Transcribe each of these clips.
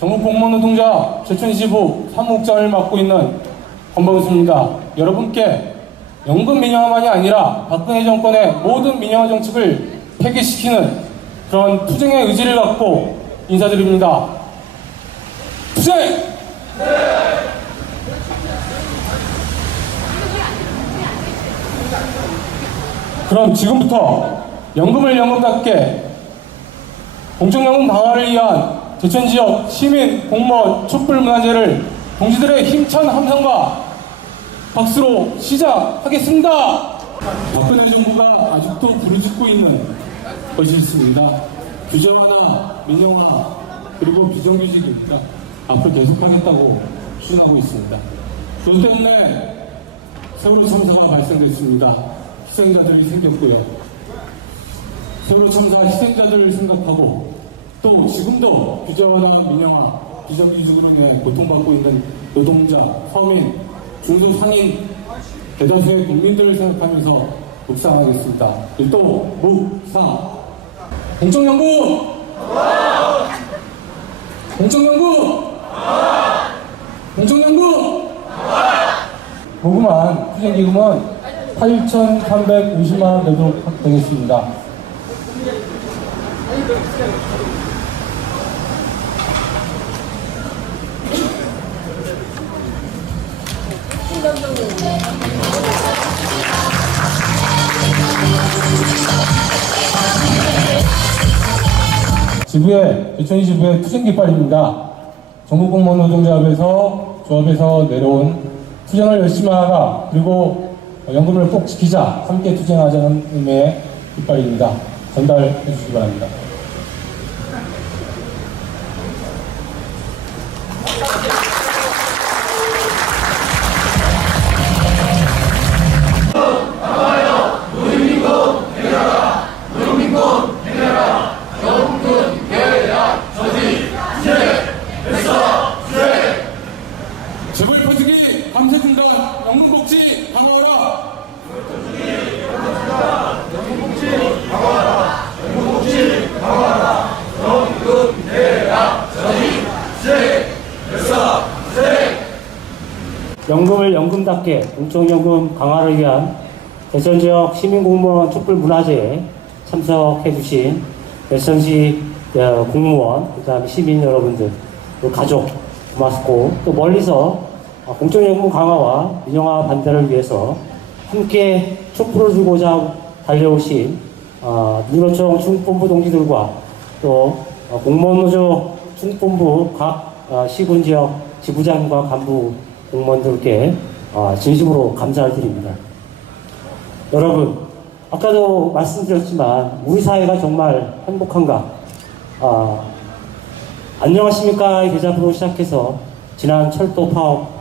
전국 공무원 노동자 제천25 사무국장을 맡고 있는 권범수입니다. 여러분께 연금 민영화만이 아니라 박근혜 정권의 모든 민영화 정책을 폐기시키는 그런 투쟁의 의지를 갖고 인사드립니다. 투쟁! 그럼 지금부터 연금을 연금답게 공적연금 강화를 위한 제천지역 시민 공무원 촛불문화제를 동지들의 힘찬 함성과 박수로 시작하겠습니다. 박근혜 정부가 아직도 부르짖고 있는 것이 있습니다. 규제 완화, 민영화, 그리고 비정규직입니다. 앞으로 계속하겠다고 추진하고 있습니다. 그것 때문에 세월호 참사가 발생됐습니다. 희생자들이 생겼고요. 세월호 참사 희생자들을 생각하고 또 지금도 규제 완화, 민영화, 비정규직으로 인해 고통받고 있는 노동자, 서민, 중소상인 대다수의 국민들을 생각하면서 묵상하겠습니다. 또 묵상. 공적연금! 공적연금! 공적연금! 모금한 투쟁기금은 8,350만 원 되도록 되겠습니다. 지부의 제천25의 투쟁깃발입니다. 전국공무원 노동조합에서 내려온 투쟁을 열심히 하라, 그리고 연금을 꼭 지키자, 함께 투쟁하자는 의미의 깃발입니다. 전달해 주시기 바랍니다. 재벌 퍼지기 감세준다. 연금복지 강화하라. 연금 계약 저지 연금을 연금답게 공적연금 강화를 위한 대전지역 시민공무원 촛불문화제에 참석해주신 대천시 공무원, 그 다음에 시민 여러분들, 또 가족 고맙고, 또 멀리서 공적연금 강화와 민영화 반대를 위해서 함께 촛불을 들고자 달려오신 민노총 중본부 동지들과 또 공무원노조 중본부 각 시군지역 지부장과 간부 공무원들께 진심으로 감사를 드립니다. 여러분, 아까도 말씀드렸지만 우리 사회가 정말 행복한가? 안녕하십니까의 대자부로 시작해서 지난 철도 파업,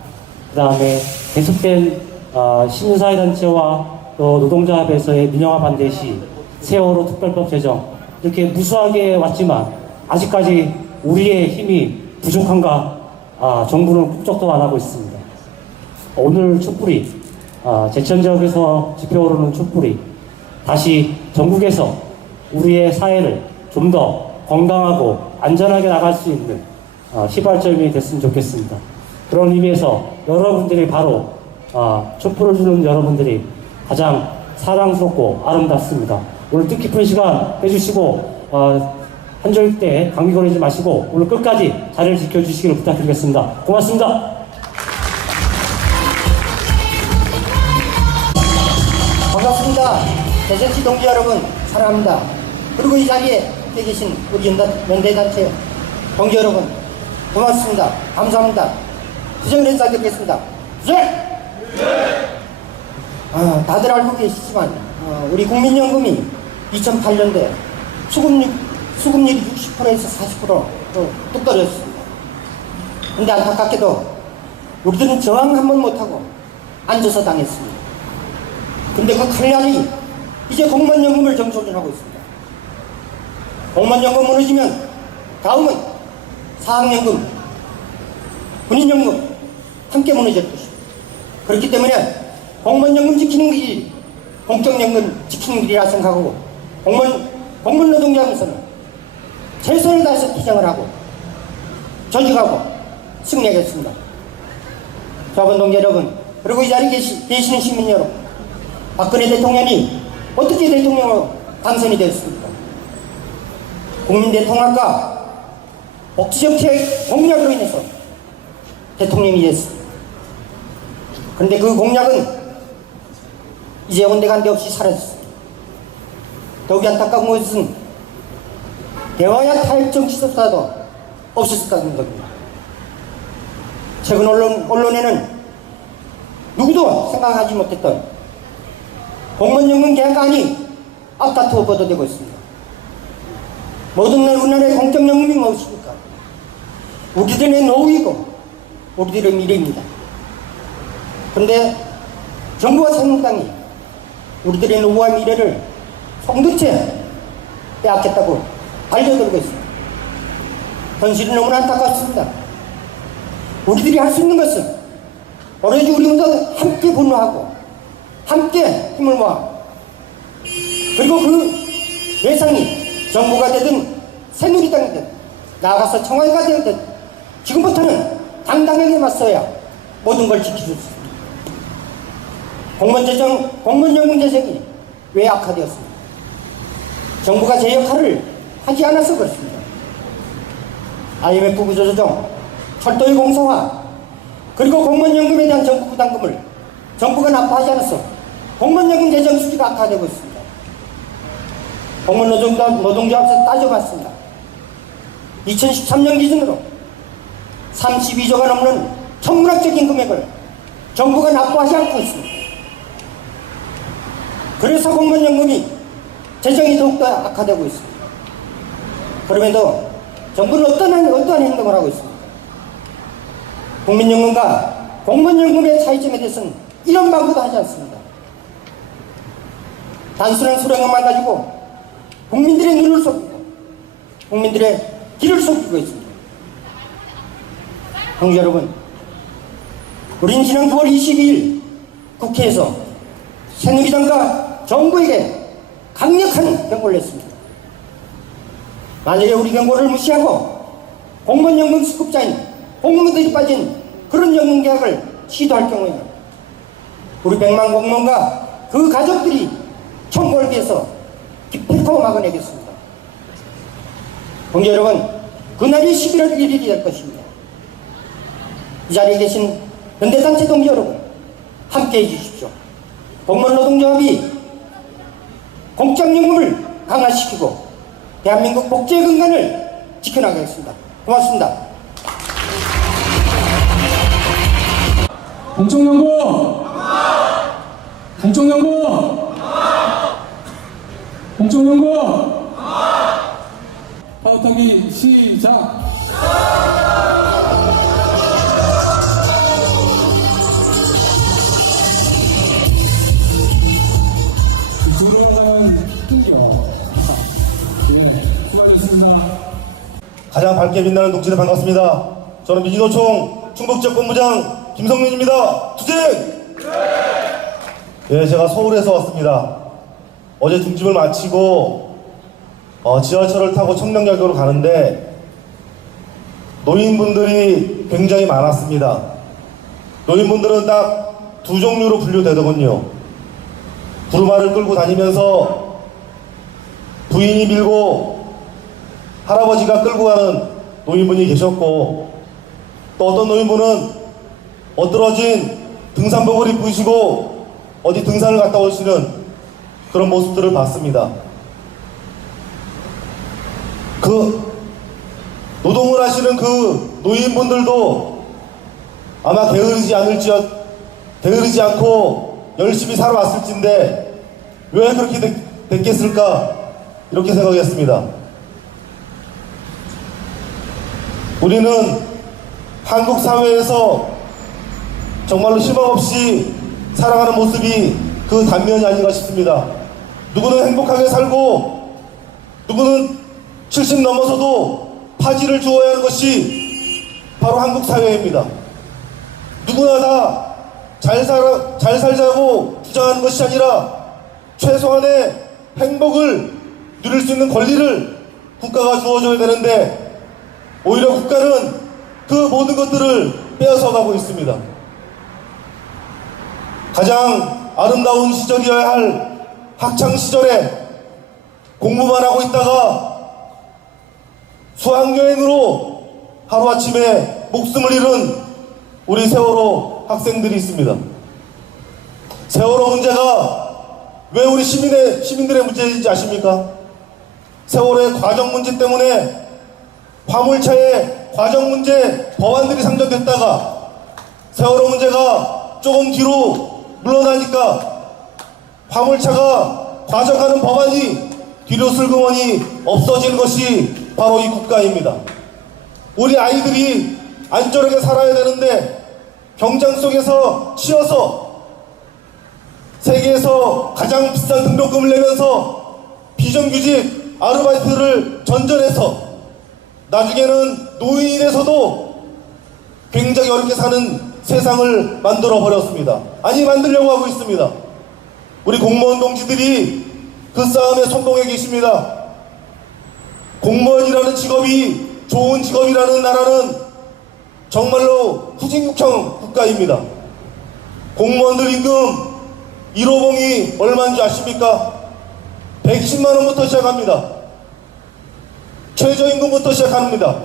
그 다음에 계속된 시민사회단체와 또 노동조합에서의 민영화 반대 시, 세월호 특별법 제정, 이렇게 무수하게 왔지만 아직까지 우리의 힘이 부족한가? 정부는 꿈쩍도 안 하고 있습니다. 오늘 촛불이 제천 지역에서 지펴오르는 촛불이 다시 전국에서 우리의 사회를 좀 더 건강하고 안전하게 나갈 수 있는 시발점이 됐으면 좋겠습니다. 그런 의미에서 여러분들이 바로 촛불을 주는 여러분들이 가장 사랑스럽고 아름답습니다. 오늘 뜻깊은 시간 해주시고 한 줄 때 감기 걸리지 마시고 오늘 끝까지 자리를 지켜주시기를 부탁드리겠습니다. 고맙습니다. 반갑습니다. 대전시 동지 여러분 사랑합니다. 그리고 이 자리에 계신 우리 연대단체 동지 여러분 고맙습니다. 감사합니다. 투쟁을 인사드리겠습니다. 투쟁! 다들 알고 계시지만 우리 국민연금이 2008년도에 수급률이 60%에서 40%뚝 떨어졌습니다. 근데 안타깝게도 우리들은 저항 한 번 못하고 앉아서 당했습니다. 근데 그 칼날이 이제 공무원연금을 정조준하고 있습니다. 공무원연금 무너지면 다음은 사학연금, 군인연금 함께 무너질 것입니다. 그렇기 때문에 공무원연금 지키는 길이 공적연금 지키는 길이라 생각하고 공무원 노동자로서는 최선을 다해서 투쟁을 하고 조직하고 승리하겠습니다. 자본동지 여러분, 그리고 이 자리에 계시는 시민 여러분, 박근혜 대통령이 어떻게 대통령으로 당선이 되었습니까? 국민 대통합과 복지정책 공약으로 인해서 대통령이 됐습니다. 그런데 그 공약은 이제 온데간데 없이 사라졌습니다. 더욱이 안타까운 것은 대화야 타협 정치조차도 없었다는 겁니다. 최근 언론에는 누구도 생각하지 못했던 공무원연금 개혁안이 앞다투어 보도되고 있습니다. 모든 우리나라의 공적연금이 무엇입니까? 우리들의 노후이고 우리들의 미래입니다. 그런데 정부와 새누리당이 우리들의 노후와 미래를 송두째 빼앗겠다고 달려들고 있습니다. 현실이 너무나 안타깝습니다. 우리들이 할 수 있는 것은 오로지 우리 모두 함께 분노하고 함께 힘을 모아, 그리고 그 대상이 정부가 되든 새누리당이든 나아가서 청와대가 되든 지금부터는 당당하게 맞서야 모든 걸 지킬 수 있습니다. 공무원연금 재정이 왜 악화되었습니까? 정부가 제 역할을 하지 않아서 그렇습니다. IMF 구조조정, 철도의 공사화, 그리고 공무원연금에 대한 정부 부담금을 정부가 납부하지 않아서 공무원연금 재정 수지가 악화되고 있습니다. 공무원 노동조합에서 따져봤습니다. 2013년 기준으로 32조가 넘는 천문학적인 금액을 정부가 납부하지 않고 있습니다. 그래서 공무원연금이 재정이 더욱더 악화되고 있습니다. 그럼에도 정부는 어떠한 행동을 하고 있습니까? 국민연금과 공무원연금의 차이점에 대해서는 이런 방구도 하지 않습니다. 단순한 수령금만 가지고 국민들의 눈을 속이고 국민들의 귀를 속이고 있습니다. 형제 여러분, 우린 지난 9월 22일 국회에서 새누리당과 정부에게 강력한 경고를 냈습니다. 만약에 우리 경고를 무시하고 공무원연금 수급자인 공무원들이 빠진 그런 연금 계약을 시도할 경우에는 우리 100만 공무원과 그 가족들이 청구를 위해서 기필코 막아내겠습니다. 형제 여러분, 그날이 11월 1일이 될 것입니다. 이 자리에 계신 현대단체 동지 여러분, 함께해 주십시오. 공무원 노동조합이 공적연금을 강화시키고 대한민국 복지의 근간을 지켜나가겠습니다. 고맙습니다. 공적연금! 공적연금! 공적연금! 파우타기 시작! 가장 밝게 빛나는 동지들 반갑습니다. 저는 민주노총 충북지역 본부장 김성민입니다. 투쟁! 예, 제가 서울에서 왔습니다. 어제 중집을 마치고 지하철을 타고 청량역으로 가는데 노인분들이 굉장히 많았습니다. 노인분들은 딱 두 종류로 분류되더군요. 두루마를 끌고 다니면서 부인이 밀고 할아버지가 끌고 가는 노인분이 계셨고, 또 어떤 노인분은 엇들어진 등산복을 입으시고 어디 등산을 갔다 오시는 그런 모습들을 봤습니다. 그 노동을 하시는 그 노인분들도 아마 게으르지 않고 열심히 살아왔을진데 왜 그렇게 됐겠을까, 이렇게 생각했습니다. 우리는 한국 사회에서 정말로 희망 없이 살아가는 모습이 그 단면이 아닌가 싶습니다. 누구는 행복하게 살고 누구는 70 넘어서도 파지를 주어야 하는 것이 바로 한국 사회입니다. 누구나 다 잘 살자고 주장하는 것이 아니라 최소한의 행복을 누릴 수 있는 권리를 국가가 주어줘야 되는데, 오히려 국가는 그 모든 것들을 빼앗아가고 있습니다. 가장 아름다운 시절이어야 할 학창 시절에 공부만 하고 있다가 수학여행으로 하루아침에 목숨을 잃은 우리 세월호 학생들이 있습니다. 세월호 문제가 왜 우리 시민들의 문제인지 아십니까? 세월호의 과정 문제 때문에 화물차의 과정 문제 법안들이 상정됐다가 세월호 문제가 조금 뒤로 물러나니까 화물차가 과정하는 법안이 뒤로 슬그머니 없어지는 것이 바로 이 국가입니다. 우리 아이들이 안전하게 살아야 되는데 경장 속에서 치여서 세계에서 가장 비싼 등록금을 내면서 비정규직 아르바이트를 전전해서 나중에는 노인이 돼서도 굉장히 어렵게 사는 세상을 만들어 버렸습니다. 아니, 만들려고 하고 있습니다. 우리 공무원 동지들이 그 싸움에 선봉해 계십니다. 공무원이라는 직업이 좋은 직업이라는 나라는 정말로 후진국형 국가입니다. 공무원들 임금 1호봉이 얼마인 줄 아십니까? 120만 원부터 시작합니다. 최저임금부터 시작합니다.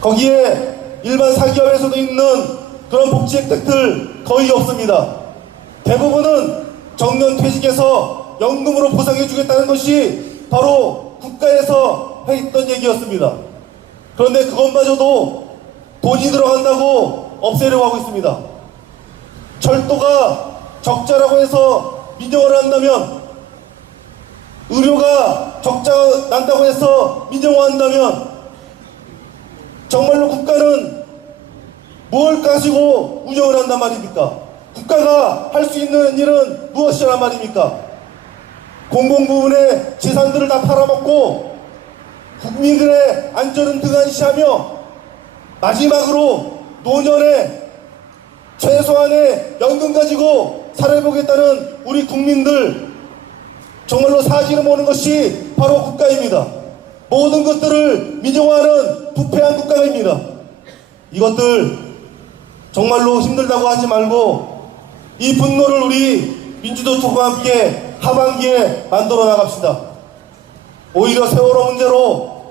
거기에 일반 사기업에서도 있는 그런 복지 혜택들 거의 없습니다. 대부분은 정년 퇴직해서 연금으로 보상해주겠다는 것이 바로 국가에서 했던 얘기였습니다. 그런데 그것마저도 돈이 들어간다고 없애려고 하고 있습니다. 철도가 적자라고 해서 민영화를 한다면, 의료가 적자가 난다고 해서 민영화한다면 정말로 국가는 뭘 가지고 운영을 한단 말입니까? 국가가 할 수 있는 일은 무엇이란 말입니까? 공공부문의 재산들을 다 팔아먹고 국민들의 안전은 등한시하며 마지막으로 노년에 최소한의 연금 가지고 살아보겠다는 우리 국민들, 정말로 사지를 모는 것이 바로 국가입니다. 모든 것들을 민영화하는 부패한 국가입니다. 이것들 정말로 힘들다고 하지 말고 이 분노를 우리 민주노총과 함께 하반기에 만들어 나갑시다. 오히려 세월호 문제로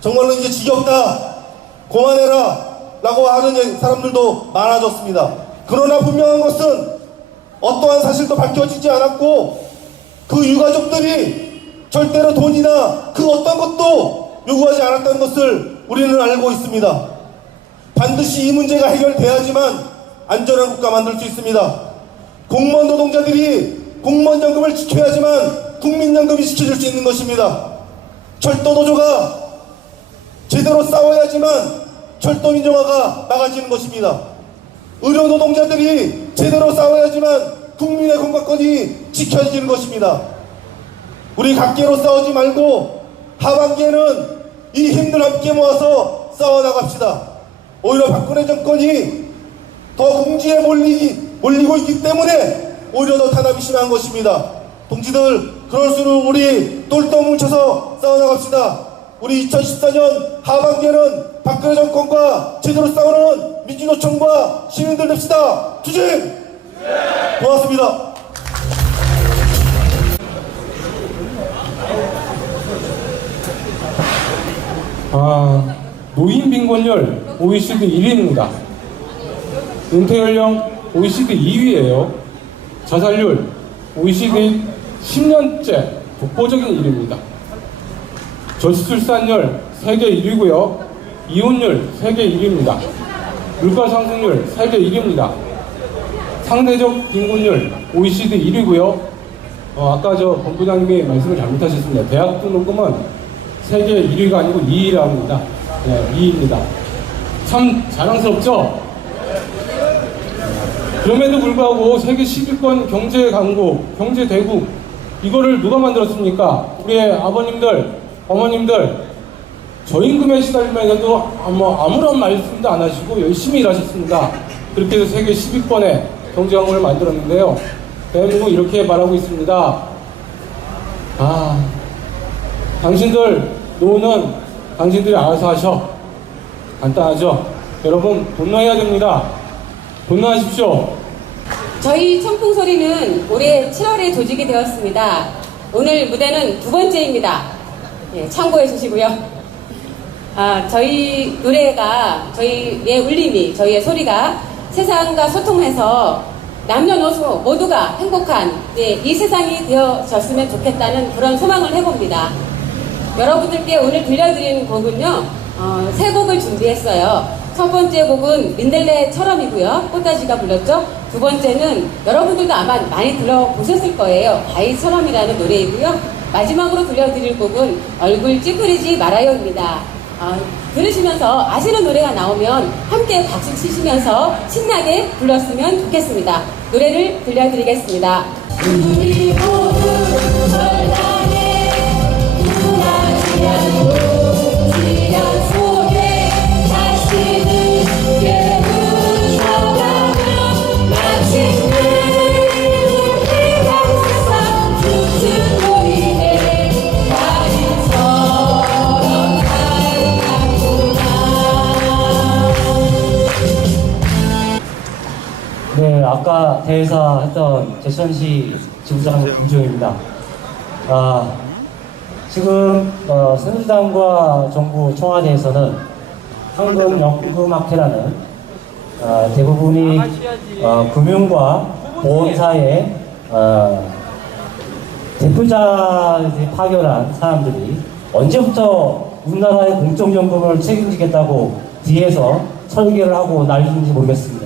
정말로 이제 지겹다, 그만해라 라고 하는 사람들도 많아졌습니다. 그러나 분명한 것은 어떠한 사실도 밝혀지지 않았고 그 유가족들이 절대로 돈이나 그 어떤 것도 요구하지 않았다는 것을 우리는 알고 있습니다. 반드시 이 문제가 해결돼야지만 안전한 국가 만들 수 있습니다. 공무원 노동자들이 공무원연금을 지켜야지만 국민연금이 지켜질 수 있는 것입니다. 철도노조가 제대로 싸워야지만 철도 민영화가 막아지는 것입니다. 의료 노동자들이 제대로 싸워야지만 국민의 건강권이 지켜지는 것입니다. 우리 각계로 싸우지 말고 하반기에는 이 힘들 함께 모아서 싸워나갑시다. 오히려 박근혜 정권이 더 궁지에 몰리고 있기 때문에 오히려 더 탄압이 심한 것입니다. 동지들, 그럴수록 우리 똘똘 뭉쳐서 싸워나갑시다. 우리 2014년 하반기에는 박근혜 정권과 제대로 싸우는 민주노총과 시민들 됩시다. 투쟁! 고맙습니다. 노인 빈곤율 OECD 1위입니다. 은퇴 연령 OECD 2위예요. 자살률 OECD 10년째 독보적인 1위입니다. 저출산율 세계 1위고요. 이혼율 세계 1위입니다. 물가 상승률 세계 1위입니다. 상대적 빈곤율 OECD 1위고요. 아까 본부장님이 말씀을 잘못하셨습니다. 대학 등록금은 세계 1위가 아니고 2위라 합니다. 네, 2위입니다. 참 자랑스럽죠? 그럼에도 불구하고 세계 10위권 경제 강국, 경제 대국, 이거를 누가 만들었습니까? 우리의 아버님들, 어머님들, 저임금에 시달리면서도 아무런 말씀도 안 하시고 열심히 일하셨습니다. 그렇게 해서 세계 10위권의 경제 강국을 만들었는데요. 대한민국 이렇게 말하고 있습니다. 당신들 노는 당신들이 알아서 하셔. 간단하죠? 여러분, 분노해야 됩니다. 분노하십시오. 저희 청풍소리는 올해 7월에 조직이 되었습니다. 오늘 무대는 두 번째입니다. 예, 참고해 주시고요. 저희 노래가, 저희의 울림이, 저희의 소리가 세상과 소통해서 남녀노소 모두가 행복한 이 세상이 되어졌으면 좋겠다는 그런 소망을 해봅니다. 여러분들께 오늘 들려드리는 곡은요, 세 곡을 준비했어요. 첫 번째 곡은 민들레처럼이고요. 꽃다지가 불렀죠. 두 번째는 여러분들도 아마 많이 들어보셨을 거예요. 바위처럼이라는 노래이고요. 마지막으로 들려드릴 곡은 얼굴 찌푸리지 말아요입니다. 들으시면서 아시는 노래가 나오면 함께 박수 치시면서 신나게 불렀으면 좋겠습니다. 노래를 들려드리겠습니다. 우리 모두 절단에 누나지 않고 지연 속에 다시는 깨우쳐가면 마침내 우리가 세상 춤춘 우리의 바위처럼 네, 아까 대회사 했던 제천시 지부장 김주영입니다. 지금 새누리당과 정부 청와대에서는 현금연금학회라는 대부분이 금융과 보험사의 대표자들이 파견한 사람들이 언제부터 우리나라의 공적연금을 책임지겠다고 뒤에서 설계를 하고 난리인지 모르겠습니다.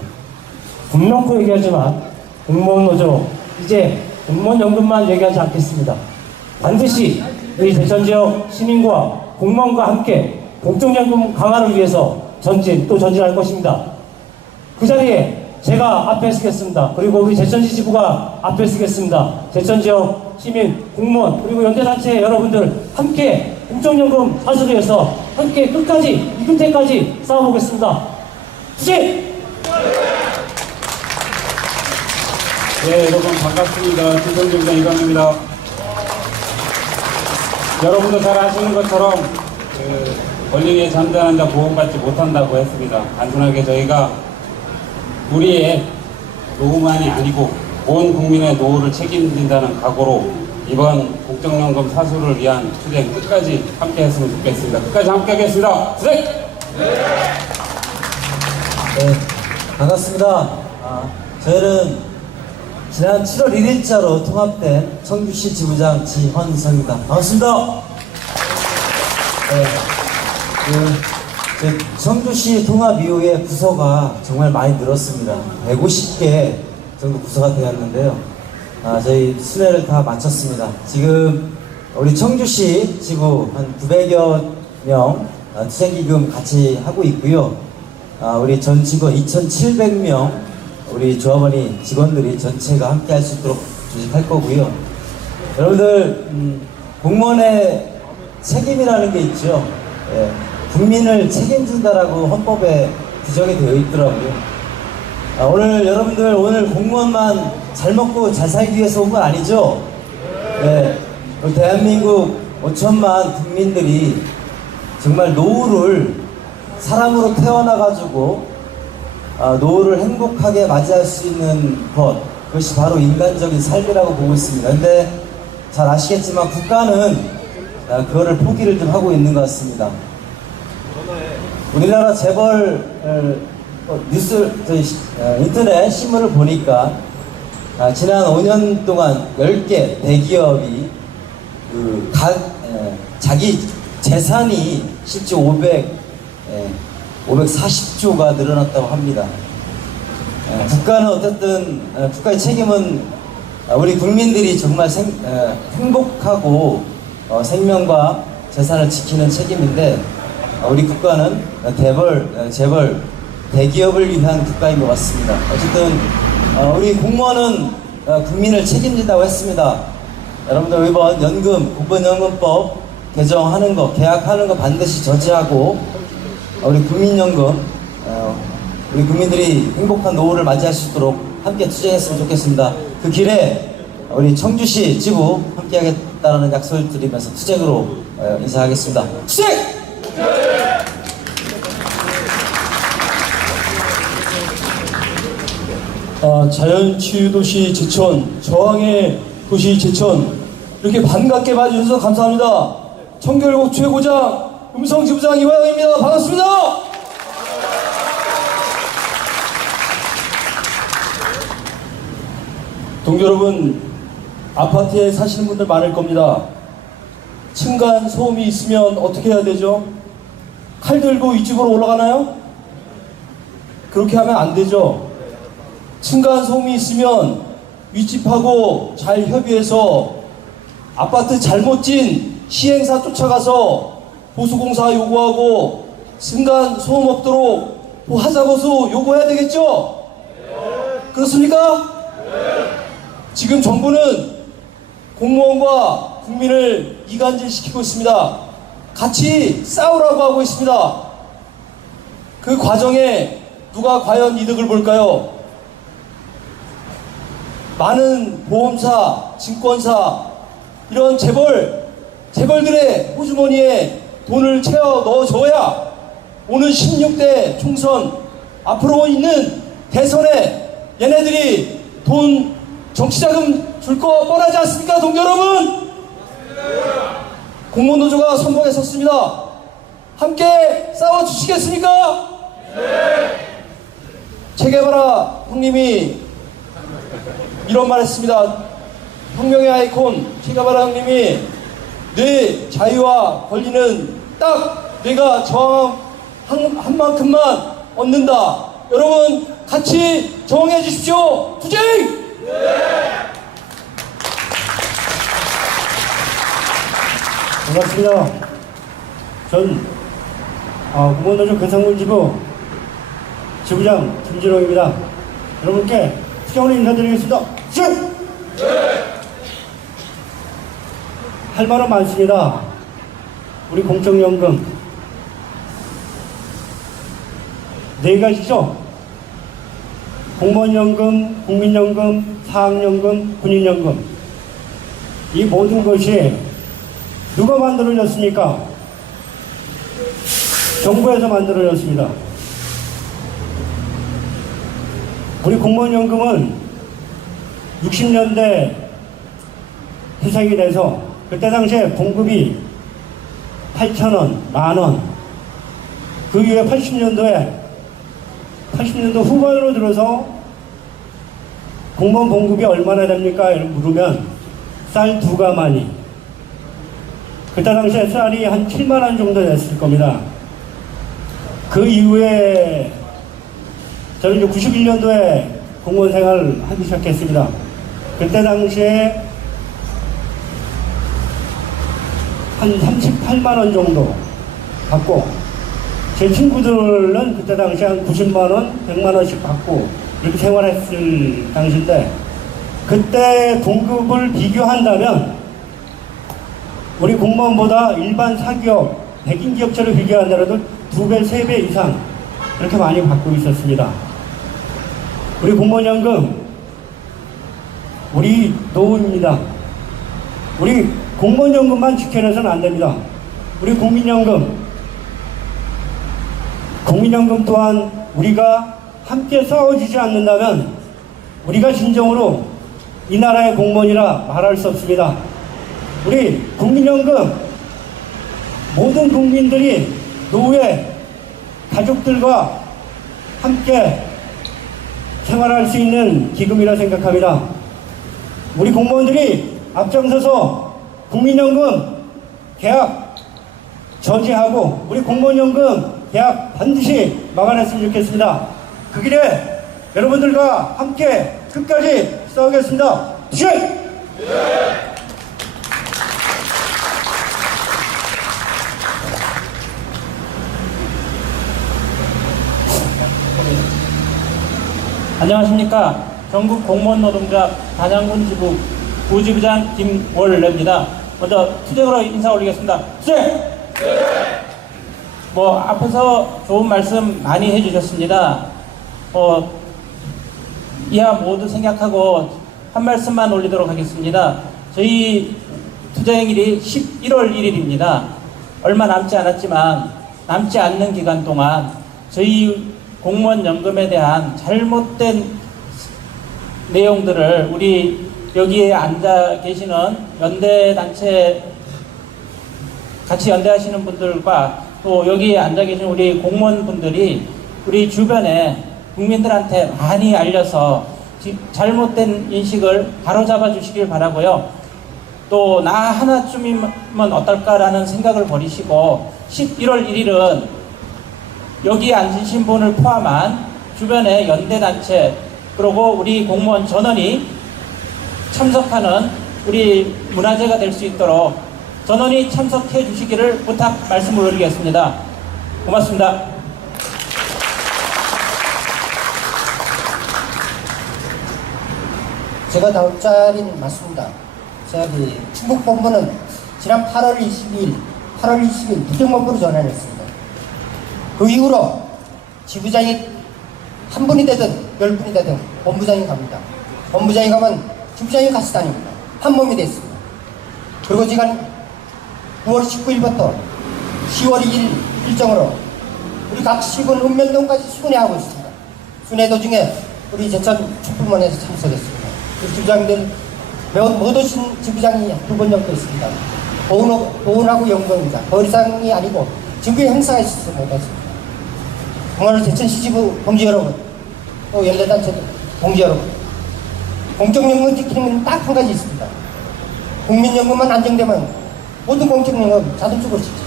분명코 얘기하지만 공무원 노조 이제 공무원 연금만 얘기하지 않겠습니다. 반드시 우리 대천 지역 시민과 공무원과 함께 공적연금 강화를 위해서 전진할 것입니다. 그 자리에 제가 앞에 서겠습니다. 그리고 우리 제천시 지부가 앞에 서겠습니다. 제천 지역 시민, 공무원 그리고 연대단체 여러분들 함께 공적연금 사수를 위해서 함께 끝까지 이길 때까지 싸워보겠습니다. 투쟁! 네, 여러분 반갑습니다. 김성중장 이광입니다. 여러분도 잘 아시는 것처럼 권리위에 잠자는 자 보호받지 못한다고 했습니다. 단순하게 저희가 우리의 노후만이 아니고 온 국민의 노후를 책임진다는 각오로 이번 공적연금 사수를 위한 투쟁 끝까지 함께 했으면 좋겠습니다. 끝까지 함께 하겠습니다. 투쟁! 네, 반갑습니다. 저희는 지난 7월 1일자로 통합된 청주시 지부장 지헌성입니다. 반갑습니다. 네, 청주시 통합 이후에 부서가 정말 많이 늘었습니다. 150개 정도 부서가 되었는데요. 저희 순회를 다 마쳤습니다. 지금 우리 청주시 지부 한 900여 명 투쟁기금 같이 하고 있고요. 우리 전 직원 2,700명 우리 조합원이 직원들이 전체가 함께 할 수 있도록 조직할 거고요. 여러분들 공무원의 책임이라는 게 있죠. 예, 국민을 책임진다라고 헌법에 규정이 되어 있더라고요. 오늘 여러분들 오늘 공무원만 잘 먹고 잘 살기 위해서 온 건 아니죠. 예, 우리 대한민국 5천만 국민들이 정말 노후를 사람으로 태어나가지고 노후를 행복하게 맞이할 수 있는 것, 그것이 바로 인간적인 삶이라고 보고 있습니다. 근데 잘 아시겠지만 국가는 그거를 포기를 좀 하고 있는 것 같습니다. 우리나라 재벌 뉴스 인터넷 신문을 보니까 지난 5년 동안 10개 대기업이 자기 재산이 실제 540조가 늘어났다고 합니다. 국가는 어쨌든 국가의 책임은 우리 국민들이 정말 행복하고 생명과 재산을 지키는 책임인데 우리 국가는 재벌 대기업을 위한 국가인 것 같습니다. 어쨌든 우리 공무원은 국민을 책임진다고 했습니다. 여러분들 이번 공무원연금법 개정하는 거, 계약하는 거 반드시 저지하고 우리 국민연금, 우리 국민들이 행복한 노후를 맞이할 수 있도록 함께 투쟁했으면 좋겠습니다. 그 길에 우리 청주시 지부 함께 하겠다는 약속을 드리면서 투쟁으로 인사하겠습니다. 투쟁! 자연치유도시 제천, 저항의 도시 제천 이렇게 반갑게 맞이해주셔서 감사합니다. 청결국 최고장 음성지부장 이화영입니다. 반갑습니다. 동료 여러분, 아파트에 사시는 분들 많을 겁니다. 층간 소음이 있으면 어떻게 해야 되죠? 칼 들고 윗집으로 올라가나요? 그렇게 하면 안 되죠. 층간 소음이 있으면 윗집하고 잘 협의해서 아파트 잘못 진 시행사 쫓아가서 보수공사 요구하고 층간 소음 없도록 하자고서 요구해야 되겠죠? 그렇습니까? 지금 정부는 공무원과 국민을 이간질시키고 있습니다. 같이 싸우라고 하고 있습니다. 그 과정에 누가 과연 이득을 볼까요? 많은 보험사, 증권사, 이런 재벌들의 호주머니에 돈을 채워 넣어줘야 오는 16대 총선, 앞으로 있는 대선에 얘네들이 돈, 정치자금 줄 거 뻔하지 않습니까, 동료 여러분? 공무원노조가 선봉에 섰습니다. 함께 싸워주시겠습니까? 체게바라 형님이 이런 말 했습니다. 혁명의 아이콘 체게바라 형님이 내 자유와 권리는 딱 내가 저항 한 만큼만 얻는다. 여러분 같이 저항해 주십시오. 투쟁! 반갑습니다. 전 공무원노조 근성군지부 지부장 김진홍입니다. 여러분께 수정으로 인사드리겠습니다. 수정! 할 말은 많습니다. 우리 공적연금 네 가지죠. 공무원연금, 국민연금, 사학연금, 군인연금. 이 모든 것이 누가 만들어졌습니까? 정부에서 만들어졌습니다. 우리 공무원연금은 60년대 해석이 돼서 그때 당시에 봉급이 8,000원, 만원. 그 이후에 80년도 후반으로 들어서 공무원 봉급이 얼마나 됩니까? 이렇게 물으면 쌀 2가마니. 그때 당시에 쌀이 한 7만원 정도 됐을 겁니다. 그 이후에 저는 이제 91년도에 공무원 생활을 하기 시작했습니다. 그때 당시에 한 38만원 정도 받고, 제 친구들은 그때 당시에 한 90만원, 100만원씩 받고 이렇게 생활했을 당시인데, 그때 봉급을 비교한다면 우리 공무원보다 일반 사기업, 백인 기업체를 비교한다라도 2배, 3배 이상 이렇게 많이 받고 있었습니다. 우리 공무원연금, 우리 노후입니다. 우리 공무원연금만 지켜내서는 안 됩니다. 우리 국민연금 또한 우리가 함께 싸워주지 않는다면 우리가 진정으로 이 나라의 공무원이라 말할 수 없습니다. 우리 국민연금, 모든 국민들이 노후에 가족들과 함께 생활할 수 있는 기금이라 생각합니다. 우리 공무원들이 앞장서서 국민연금 계약 저지하고 우리 공무원연금 계약 반드시 막아냈으면 좋겠습니다. 그 길에 여러분들과 함께 끝까지 싸우겠습니다. 투쟁! 안녕하십니까. 전국 공무원노동자 단양군 지부 부지부장 김월래입니다. 먼저 투쟁으로 인사 올리겠습니다. 투쟁! 앞에서 좋은 말씀 많이 해주셨습니다. 이하 모두 생각하고 한 말씀만 올리도록 하겠습니다. 저희 투쟁일이 11월 1일입니다. 얼마 남지 않았지만 남지 않는 기간 동안 저희 공무원 연금에 대한 잘못된 내용들을 우리 여기에 앉아 계시는 연대단체 같이 연대하시는 분들과 또 여기에 앉아 계신 우리 공무원분들이 우리 주변에 국민들한테 많이 알려서 잘못된 인식을 바로잡아 주시길 바라고요. 또 나 하나쯤이면 어떨까라는 생각을 버리시고 11월 1일은 여기에 앉으신 분을 포함한 주변의 연대단체 그리고 우리 공무원 전원이 참석하는 우리 문화제가 될 수 있도록 전원이 참석해 주시기를 부탁 말씀을 올리겠습니다. 고맙습니다. 제가 나올 자리는 맞습니다. 제가 충북본부는 지난 8월 20일 부정본부로 전환했습니다. 그 이후로 지부장이 한 분이 되든 10분이 되든 본부장이 갑니다. 본부장이 가면 지부장이 같이 다닙니다. 한 몸이 됐습니다. 그리고 지금 9월 19일부터 10월 2일 일정으로 우리 각 시군 읍면동까지 순회하고 있습니다. 순회 도중에 우리 제천 촛불문에서 참석했습니다. 우리 지부장들 못 오신 지부장이 2번 정도 있습니다. 보훈하고 영동입니다. 더 이상이 아니고 지부 행사가 있어서 못 왔습니다. 오늘 제천시 지부 동지 여러분, 또 연대단체 동지 여러분, 공적연금 지키는 건 딱 한 가지 있습니다. 국민연금만 안정되면 모든 공적연금 자동적으로 지키죠.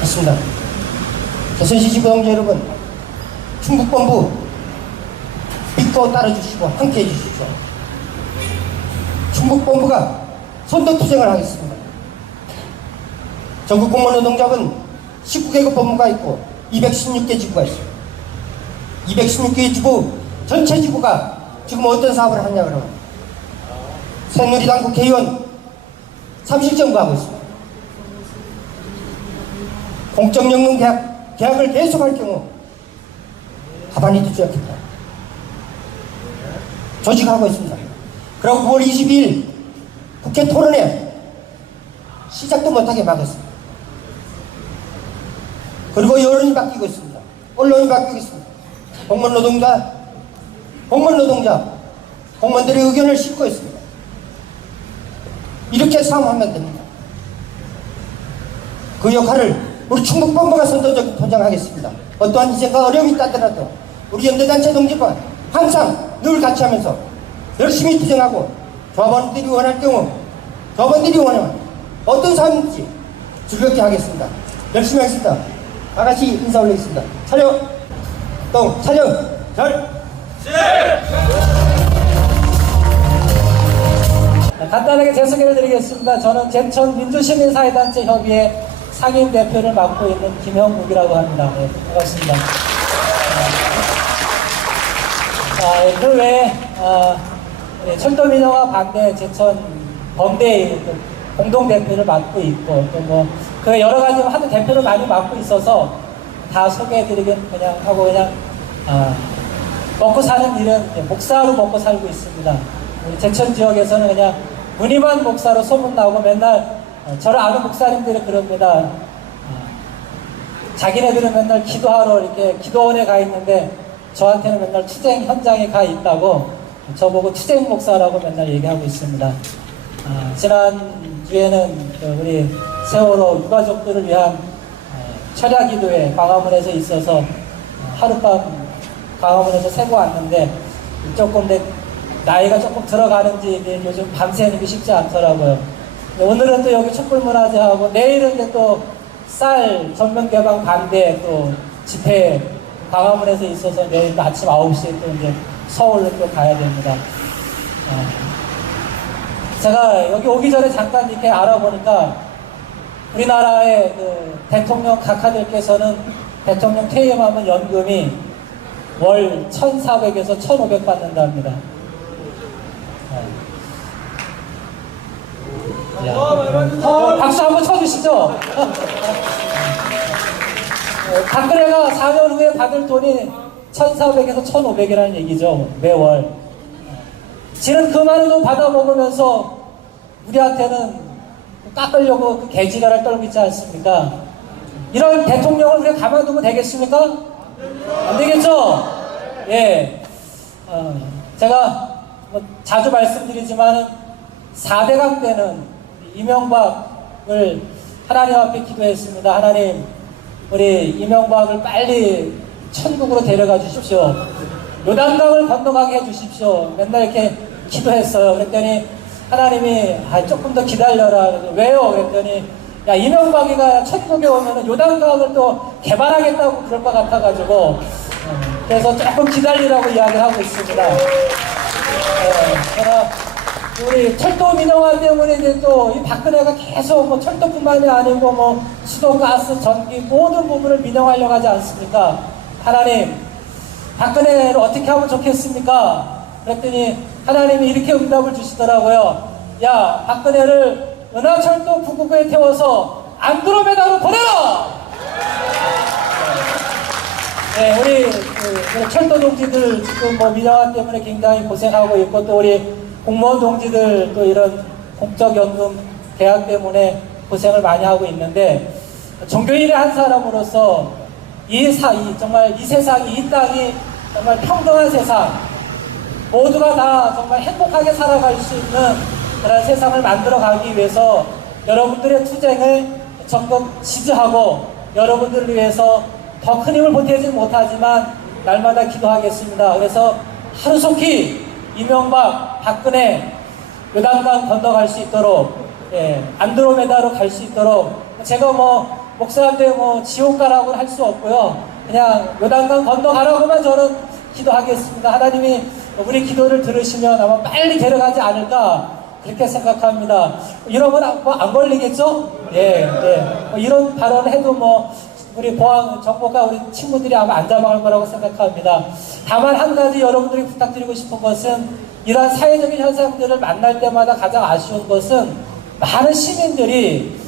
맞습니다. 제천시 지부 동지 여러분, 충북본부 믿고 따라주시고 함께 해주십시오. 충북본부가 선도투쟁을 하겠습니다. 전국 공무원 노동자분 19개국 본부가 있고 216개 지부가 있습니다. 216개 지부 전체 지부가 지금 어떤 사업을 하냐 그러면 새누리당 국회의원 30정도 하고 있습니다. 공적연금 계약을 계속할 경우 가만히 두지 않겠다. 조직하고 있습니다. 그리고 9월 22일 국회 토론회 시작도 못하게 막았습니다. 그리고 여론이 바뀌고 있습니다. 언론이 바뀌고 있습니다. 공무원들의 의견을 싣고 있습니다. 이렇게 싸움하면 됩니다. 그 역할을 우리 충북본부가 선도적으로 도전하겠습니다. 어떠한 희생과 어려움이 있다더라도 우리 연대단체 동지와 항상 늘 같이 하면서 열심히 투쟁하고 조합원들이 원할 경우 조합원들이 원하면 어떤 사람인지 즐겁게 하겠습니다. 열심히 하겠습니다. 다 같이 인사 올리겠습니다. 차렷! 동! 차렷! 절! 간단하게 제 소개를 드리겠습니다. 저는 제천 민주시민사회단체 협의회 상임 대표를 맡고 있는 김형국이라고 합니다. 네, 반갑습니다. 그 외에 철도 민영화 반대 제천 범대의 공동대표를 맡고 있고 또 뭐 그 여러 가지 하는 대표를 많이 맡고 있어서 다 소개해드리긴 그냥 하고 그냥 먹고 사는 일은 목사로 먹고 살고 있습니다. 우리 제천 지역에서는 그냥 무늬만 목사로 소문나고 맨날 저를 아는 목사님들이 그럽니다. 자기네들은 맨날 기도하러 이렇게 기도원에 가 있는데 저한테는 맨날 투쟁 현장에 가 있다고 저보고 투쟁 목사라고 맨날 얘기하고 있습니다. 지난주에는 우리 세월호 유가족들을 위한 철야 기도회 광화문에서 있어서 하룻밤 광화문에서 새고 왔는데 조금 나이가 조금 들어가는지 요즘 밤새는 게 쉽지 않더라고요. 오늘은 또 여기 촛불문화제하고 내일은 이제 또 쌀 전면 개방 반대 또 집회 광화문에서 있어서 내일 아침 9시에 또 이제 서울로 또 가야 됩니다. 제가 여기 오기 전에 잠깐 이렇게 알아보니까 우리나라의 그 대통령 각하들께서는 대통령 퇴임하면 연금이 월 1,400에서 1,500 받는답니다. 박수 한번 쳐주시죠. 박근혜가 4년 후에 받을 돈이 1,400에서 1,500이라는 얘기죠. 매월. 지는 그 많은 돈 받아먹으면서 우리한테는 깎으려고 그 개지랄을 떨고 있지 않습니까? 이런 대통령을 우리가 가만두면 되겠습니까? 안 되겠죠? 예. 제가 뭐 자주 말씀드리지만 4대강 때는 이명박을 하나님 앞에 기도했습니다. 하나님, 우리 이명박을 빨리 천국으로 데려가 주십시오. 요단강을 건너가게 해주십시오. 맨날 이렇게 기도했어요. 그랬더니 하나님이 조금 더 기다려라. 그래서 왜요? 그랬더니 야, 이명박이가 천국에 오면 요단강을 또 개발하겠다고 그럴 것 같아가지고 그래서 조금 기다리라고 이야기를 하고 있습니다. 제가 우리 철도 민영화 때문에 이제 또 이 박근혜가 계속 뭐 철도뿐만이 아니고 뭐 수도, 가스, 전기 모든 부분을 민영화하려고 하지 않습니까? 하나님, 박근혜를 어떻게 하면 좋겠습니까? 그랬더니 하나님이 이렇게 응답을 주시더라고요. 야, 박근혜를 은하철도 999에 태워서 안드로메다로 보내라! 네, 우리 철도 동지들 지금 뭐 민영화 때문에 굉장히 고생하고 있고 또 우리 공무원 동지들 또 이런 공적연금 계약 때문에 고생을 많이 하고 있는데 종교인의 한 사람으로서 정말 이 세상이, 이 땅이 정말 평등한 세상, 모두가 다 정말 행복하게 살아갈 수 있는 그런 세상을 만들어가기 위해서 여러분들의 투쟁을 적극 지지하고 여러분들을 위해서 더 큰 힘을 보태지 못하지만 날마다 기도하겠습니다. 그래서 하루속히 이명박, 박근혜 요단강 건너갈 수 있도록, 안드로메다로 갈 수 있도록, 제가 뭐 목사한테 뭐 지옥 가라고는 할 수 없고요. 그냥 요단강 건너가라고만 저는 기도하겠습니다. 하나님이 우리 기도를 들으시면 아마 빨리 데려가지 않을까 그렇게 생각합니다. 이런 건 뭐 안 걸리겠죠? 뭐 이런 발언을 해도 뭐 우리 보안 정보가 우리 친구들이 아마 안 잡아갈 거라고 생각합니다. 다만 한 가지 여러분들이 부탁드리고 싶은 것은 이러한 사회적인 현상들을 만날 때마다 가장 아쉬운 것은 많은 시민들이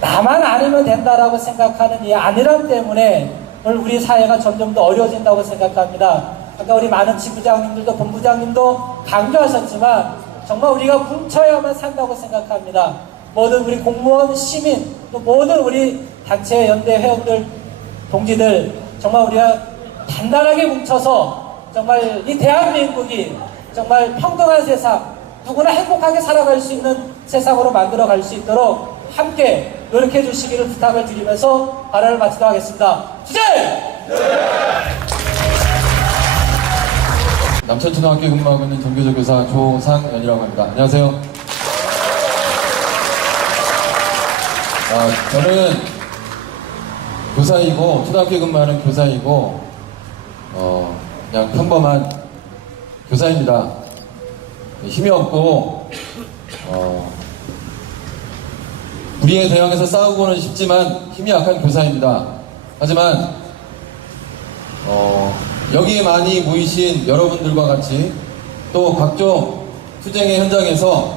나만 아니면 된다라고 생각하는 이 안일함 때문에 오늘 우리 사회가 점점 더 어려워진다고 생각합니다. 아까 우리 많은 지부장님들도 본부장님도 강조하셨지만 정말 우리가 뭉쳐야만 산다고 생각합니다. 모든 우리 공무원, 시민, 또 모든 우리 단체, 연대, 회원들, 동지들 정말 우리가 단단하게 뭉쳐서 정말 이 대한민국이 정말 평등한 세상, 누구나 행복하게 살아갈 수 있는 세상으로 만들어갈 수 있도록 함께 노력해 주시기를 부탁을 드리면서 발언을 마치도록 하겠습니다. 주제! 남천초등학교에 근무하고 있는 정교조 교사 조상연이라고 합니다. 안녕하세요. 저는 교사이고 초등학교에 근무하는 교사이고 그냥 평범한 교사입니다. 힘이 없고 불의에 대항해서 싸우고는 싶지만 힘이 약한 교사입니다. 하지만 여기에 많이 모이신 여러분들과 같이 또 각종 투쟁의 현장에서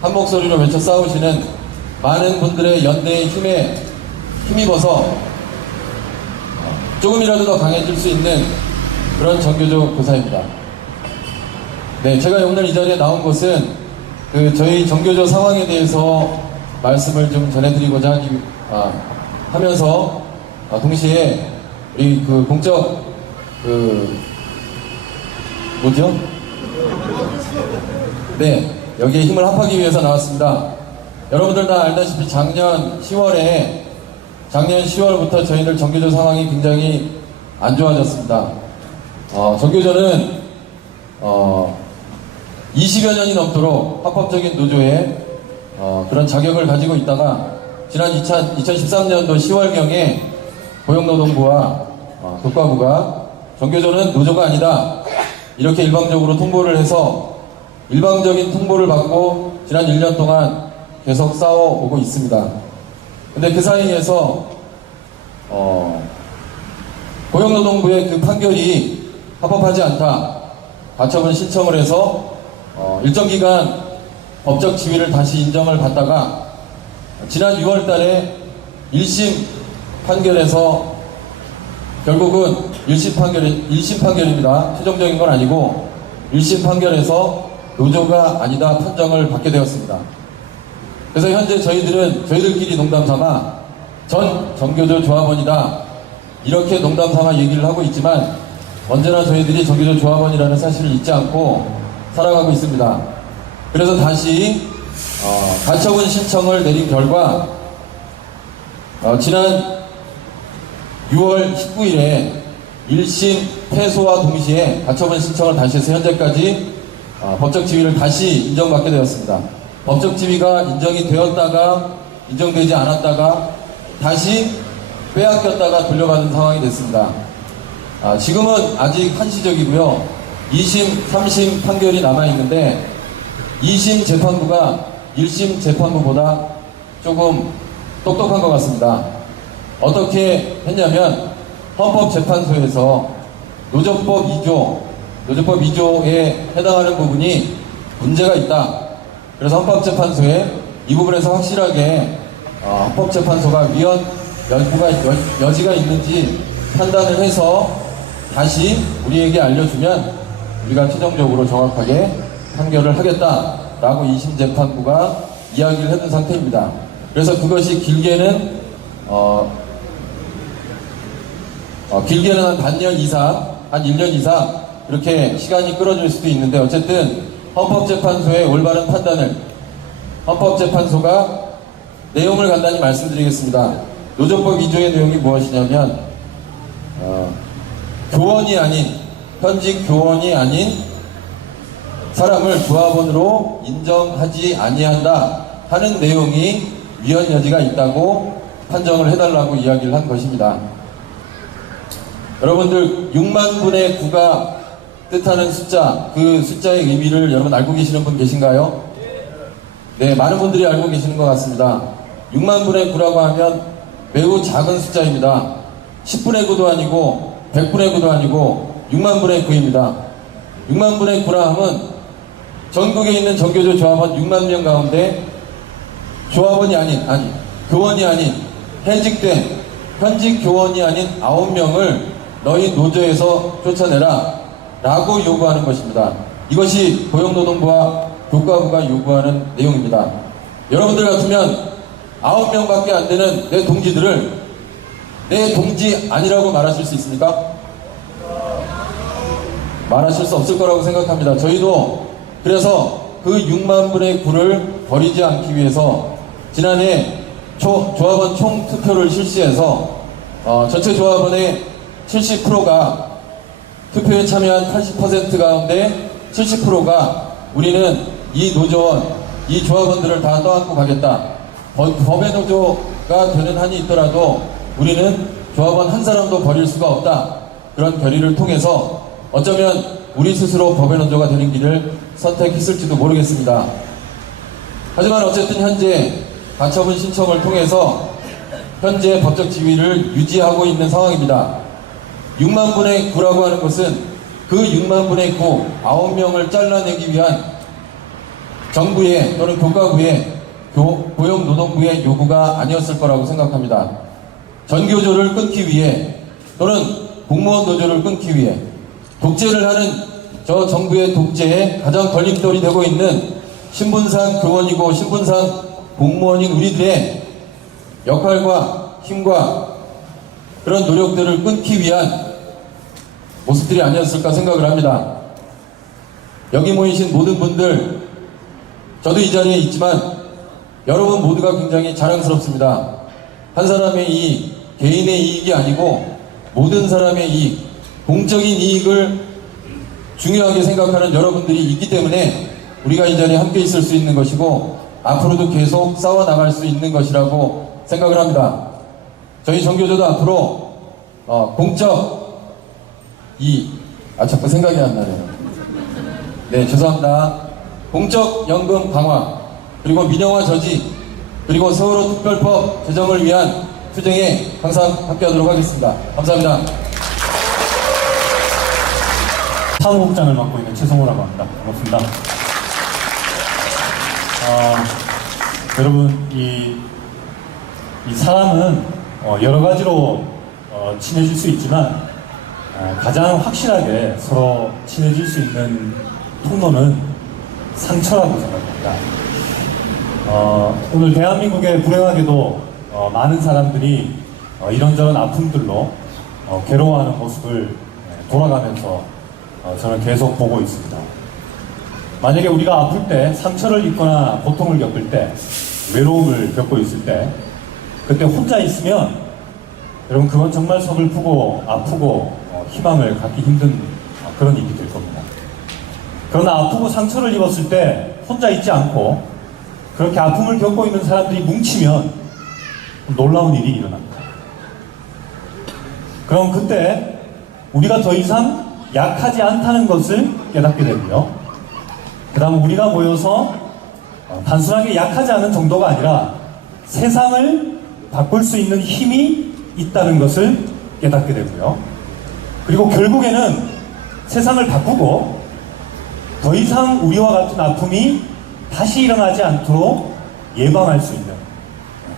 한 목소리로 외쳐 싸우시는 많은 분들의 연대의 힘에 힘입어서 조금이라도 더 강해질 수 있는 그런 정교조 교사입니다. 네, 제가 오늘 이 자리에 나온 것은 저희 정교조 상황에 대해서 말씀을 좀 전해드리고자 하면서 동시에 우리 공적 뭐죠? 네, 여기에 힘을 합하기 위해서 나왔습니다. 여러분들 다 알다시피 작년 10월부터 저희들 정교조 상황이 굉장히 안 좋아졌습니다. 정교조는 20여 년이 넘도록 합법적인 노조에 그런 자격을 가지고 있다가 지난 2013년도 10월경에 고용노동부와 교과부가 정교조는 노조가 아니다 이렇게 일방적으로 통보를 해서 일방적인 통보를 받고 지난 1년 동안 계속 싸워오고 있습니다. 근데 그 사이에서 고용노동부의 그 판결이 합법하지 않다 가처분 신청을 해서 일정 기간 법적 지위를 다시 인정을 받다가 지난 6월 달에 1심 판결에서 결국은 1심 판결입니다. 최종적인 건 아니고 1심 판결에서 노조가 아니다 판정을 받게 되었습니다. 그래서 현재 저희들끼리 농담삼아 전 정교조 조합원이다 이렇게 농담삼아 얘기를 하고 있지만 언제나 저희들이 정규조 조합원이라는 사실을 잊지 않고 살아가고 있습니다. 그래서 다시 가처분 신청을 내린 결과 지난 6월 19일에 1심 패소와 동시에 가처분 신청을 다시 해서 현재까지 법적 지위를 다시 인정받게 되었습니다. 법적 지위가 인정이 되었다가 인정되지 않았다가 다시 빼앗겼다가 돌려받은 상황이 됐습니다. 지금은 아직 한시적이고요. 2심, 3심 판결이 남아있는데 2심 재판부가 1심 재판부보다 조금 똑똑한 것 같습니다. 어떻게 했냐면 헌법재판소에서 노조법 2조에 해당하는 부분이 문제가 있다. 그래서 헌법재판소에 이 부분에서 확실하게 헌법재판소가 위헌 여지가 있는지 판단을 해서 다시 우리에게 알려주면 우리가 최종적으로 정확하게 판결을 하겠다라고 2심 재판부가 이야기를 해둔 상태입니다. 그래서 그것이 길게는 한 반년 이상, 한 1년 이상 그렇게 시간이 끌어질 수도 있는데 어쨌든 헌법재판소의 올바른 판단을 헌법재판소가 내용을 간단히 말씀드리겠습니다. 노조법 2조의 내용이 무엇이냐면 현직 교원이 아닌 사람을 조합원으로 인정하지 아니한다 하는 내용이 위헌 여지가 있다고 판정을 해달라고 이야기를 한 것입니다. 여러분들 6만 분의 9가 뜻하는 숫자, 그 숫자의 의미를 여러분 알고 계시는 분 계신가요? 네, 많은 분들이 알고 계시는 것 같습니다. 6만 분의 9라고 하면 매우 작은 숫자입니다. 10분의 9도 아니고 100분의 9도 아니고 6만 분의 9입니다. 6만 분의 9라 하면 전국에 있는 정교조 조합원 6만 명 가운데 조합원이 교원이 아닌 해직된 현직 교원이 아닌 9명을 너희 노조에서 쫓아내라 라고 요구하는 것입니다. 이것이 고용노동부와 교과부가 요구하는 내용입니다. 여러분들 같으면 9명밖에 안 되는 내 동지들을 내 동지 아니라고 말하실 수 있습니까? 말하실 수 없을 거라고 생각합니다. 저희도 그래서 그 6만 분의 9를 버리지 않기 위해서 지난해 조합원 총투표를 실시해서 전체 조합원의 70%가 투표에 참여한 80% 가운데 70%가 우리는 이 노조원, 이 조합원들을 다 떠안고 가겠다. 법의 노조가 되는 한이 있더라도 우리는 조합원 한 사람도 버릴 수가 없다. 그런 결의를 통해서 어쩌면 우리 스스로 법의 노조가 되는 길을 선택했을지도 모르겠습니다. 하지만 어쨌든 현재 가처분 신청을 통해서 현재 법적 지위를 유지하고 있는 상황입니다. 6만 분의 9라고 하는 것은 그 6만 분의 9, 9명을 잘라내기 위한 정부의 또는 교과부의 고용노동부의 요구가 아니었을 거라고 생각합니다. 전교조를 끊기 위해 또는 공무원 노조를 끊기 위해 독재를 하는 저 정부의 독재에 가장 걸림돌이 되고 있는 신분상 교원이고 신분상 공무원인 우리들의 역할과 힘과 그런 노력들을 끊기 위한 모습들이 아니었을까 생각을 합니다. 여기 모이신 모든 분들, 저도 이 자리에 있지만 여러분 모두가 굉장히 자랑스럽습니다. 한 사람의 이익, 개인의 이익이 아니고 모든 사람의 이익, 공적인 이익을 중요하게 생각하는 여러분들이 있기 때문에 우리가 이 자리에 함께 있을 수 있는 것이고 앞으로도 계속 싸워나갈 수 있는 것이라고 생각을 합니다. 저희 정교조도 앞으로 자꾸 생각이 안 나네요. 네, 죄송합니다. 공적연금 강화, 그리고 민영화 저지, 그리고 세월호 특별법 제정을 위한 투쟁에 항상 함께하도록 하겠습니다. 감사합니다. 사무국장을 맡고 있는 최성호라고 합니다. 반갑습니다. 여러분, 이 사람은 여러 가지로 친해질 수 있지만 가장 확실하게 서로 친해질 수 있는 통로는 상처라고 생각합니다. 오늘 대한민국에 불행하게도 많은 사람들이 이런저런 아픔들로 괴로워하는 모습을 돌아가면서 저는 계속 보고 있습니다. 만약에 우리가 아플 때, 상처를 입거나 고통을 겪을 때, 외로움을 겪고 있을 때, 그때 혼자 있으면 여러분 그건 정말 서글프고 아프고 희망을 갖기 힘든 그런 일이 될 겁니다. 그러나 아프고 상처를 입었을 때 혼자 있지 않고 그렇게 아픔을 겪고 있는 사람들이 뭉치면 놀라운 일이 일어납니다. 그럼 그때 우리가 더 이상 약하지 않다는 것을 깨닫게 되고요. 그 다음 우리가 모여서 단순하게 약하지 않은 정도가 아니라 세상을 바꿀 수 있는 힘이 있다는 것을 깨닫게 되고요. 그리고 결국에는 세상을 바꾸고 더 이상 우리와 같은 아픔이 다시 일어나지 않도록 예방할 수 있는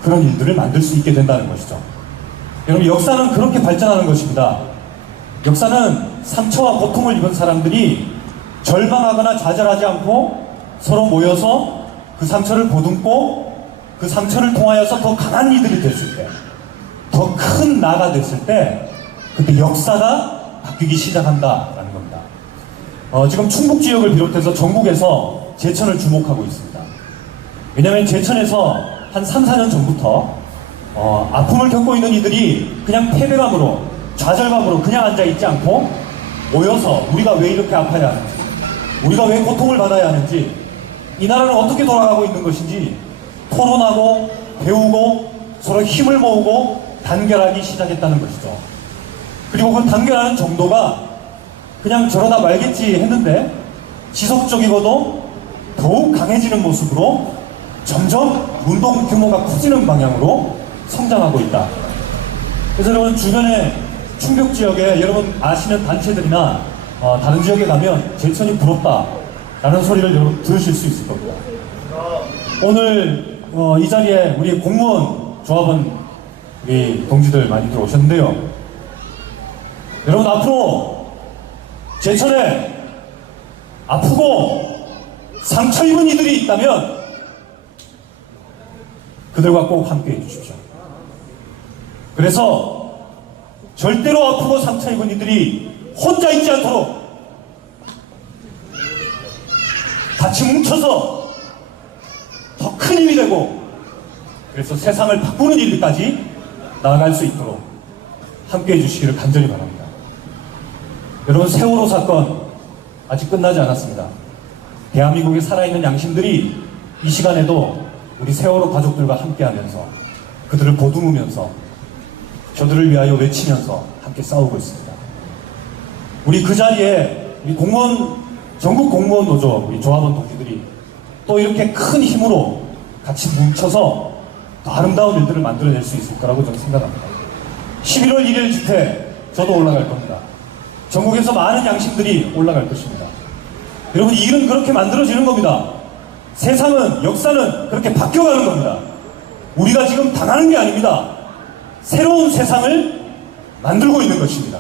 그런 일들을 만들 수 있게 된다는 것이죠. 여러분, 역사는 그렇게 발전하는 것입니다. 역사는 상처와 고통을 입은 사람들이 절망하거나 좌절하지 않고 서로 모여서 그 상처를 보듬고 그 상처를 통하여서 더 강한 이들이 됐을 때, 더 큰 나가 됐을 때 그때 역사가 바뀌기 시작한다라는 겁니다. 지금 충북 지역을 비롯해서 전국에서 제천을 주목하고 있습니다. 왜냐하면 제천에서 한 3, 4년 전부터 아픔을 겪고 있는 이들이 그냥 패배감으로, 좌절감으로 그냥 앉아있지 않고 모여서 우리가 왜 이렇게 아파야 하는지, 우리가 왜 고통을 받아야 하는지, 이 나라는 어떻게 돌아가고 있는 것인지 토론하고 배우고 서로 힘을 모으고 단결하기 시작했다는 것이죠. 그리고 그 단결하는 정도가 그냥 저러다 말겠지 했는데 지속적이고도 더욱 강해지는 모습으로 점점 운동 규모가 커지는 방향으로 성장하고 있다. 그래서 여러분, 주변에 충북 지역에 여러분 아시는 단체들이나 다른 지역에 가면 제천이 부럽다라는 소리를 여러분 들으실 수 있을 겁니다. 오늘 이 자리에 우리 공무원 조합원 우리 동지들 많이 들어오셨는데요. 여러분, 앞으로 제천에 아프고 상처 입은 이들이 있다면 그들과 꼭 함께 해주십시오. 그래서 절대로 아프고 상처 입은 이들이 혼자 있지 않도록 같이 뭉쳐서 더 큰 힘이 되고, 그래서 세상을 바꾸는 일까지 나아갈 수 있도록 함께 해주시기를 간절히 바랍니다. 여러분, 세월호 사건 아직 끝나지 않았습니다. 대한민국에 살아있는 양심들이 이 시간에도 우리 세월호 가족들과 함께하면서 그들을 보듬으면서 저들을 위하여 외치면서 함께 싸우고 있습니다. 우리 그 자리에 우리 전국 공무원 노조 우리 조합원 동지들이 또 이렇게 큰 힘으로 같이 뭉쳐서 더 아름다운 일들을 만들어낼 수 있을 거라고 저는 생각합니다. 11월 1일 집회 저도 올라갈 겁니다. 전국에서 많은 양심들이 올라갈 것입니다. 여러분, 이 일은 그렇게 만들어지는 겁니다. 세상은, 역사는 그렇게 바뀌어가는 겁니다. 우리가 지금 당하는 게 아닙니다. 새로운 세상을 만들고 있는 것입니다.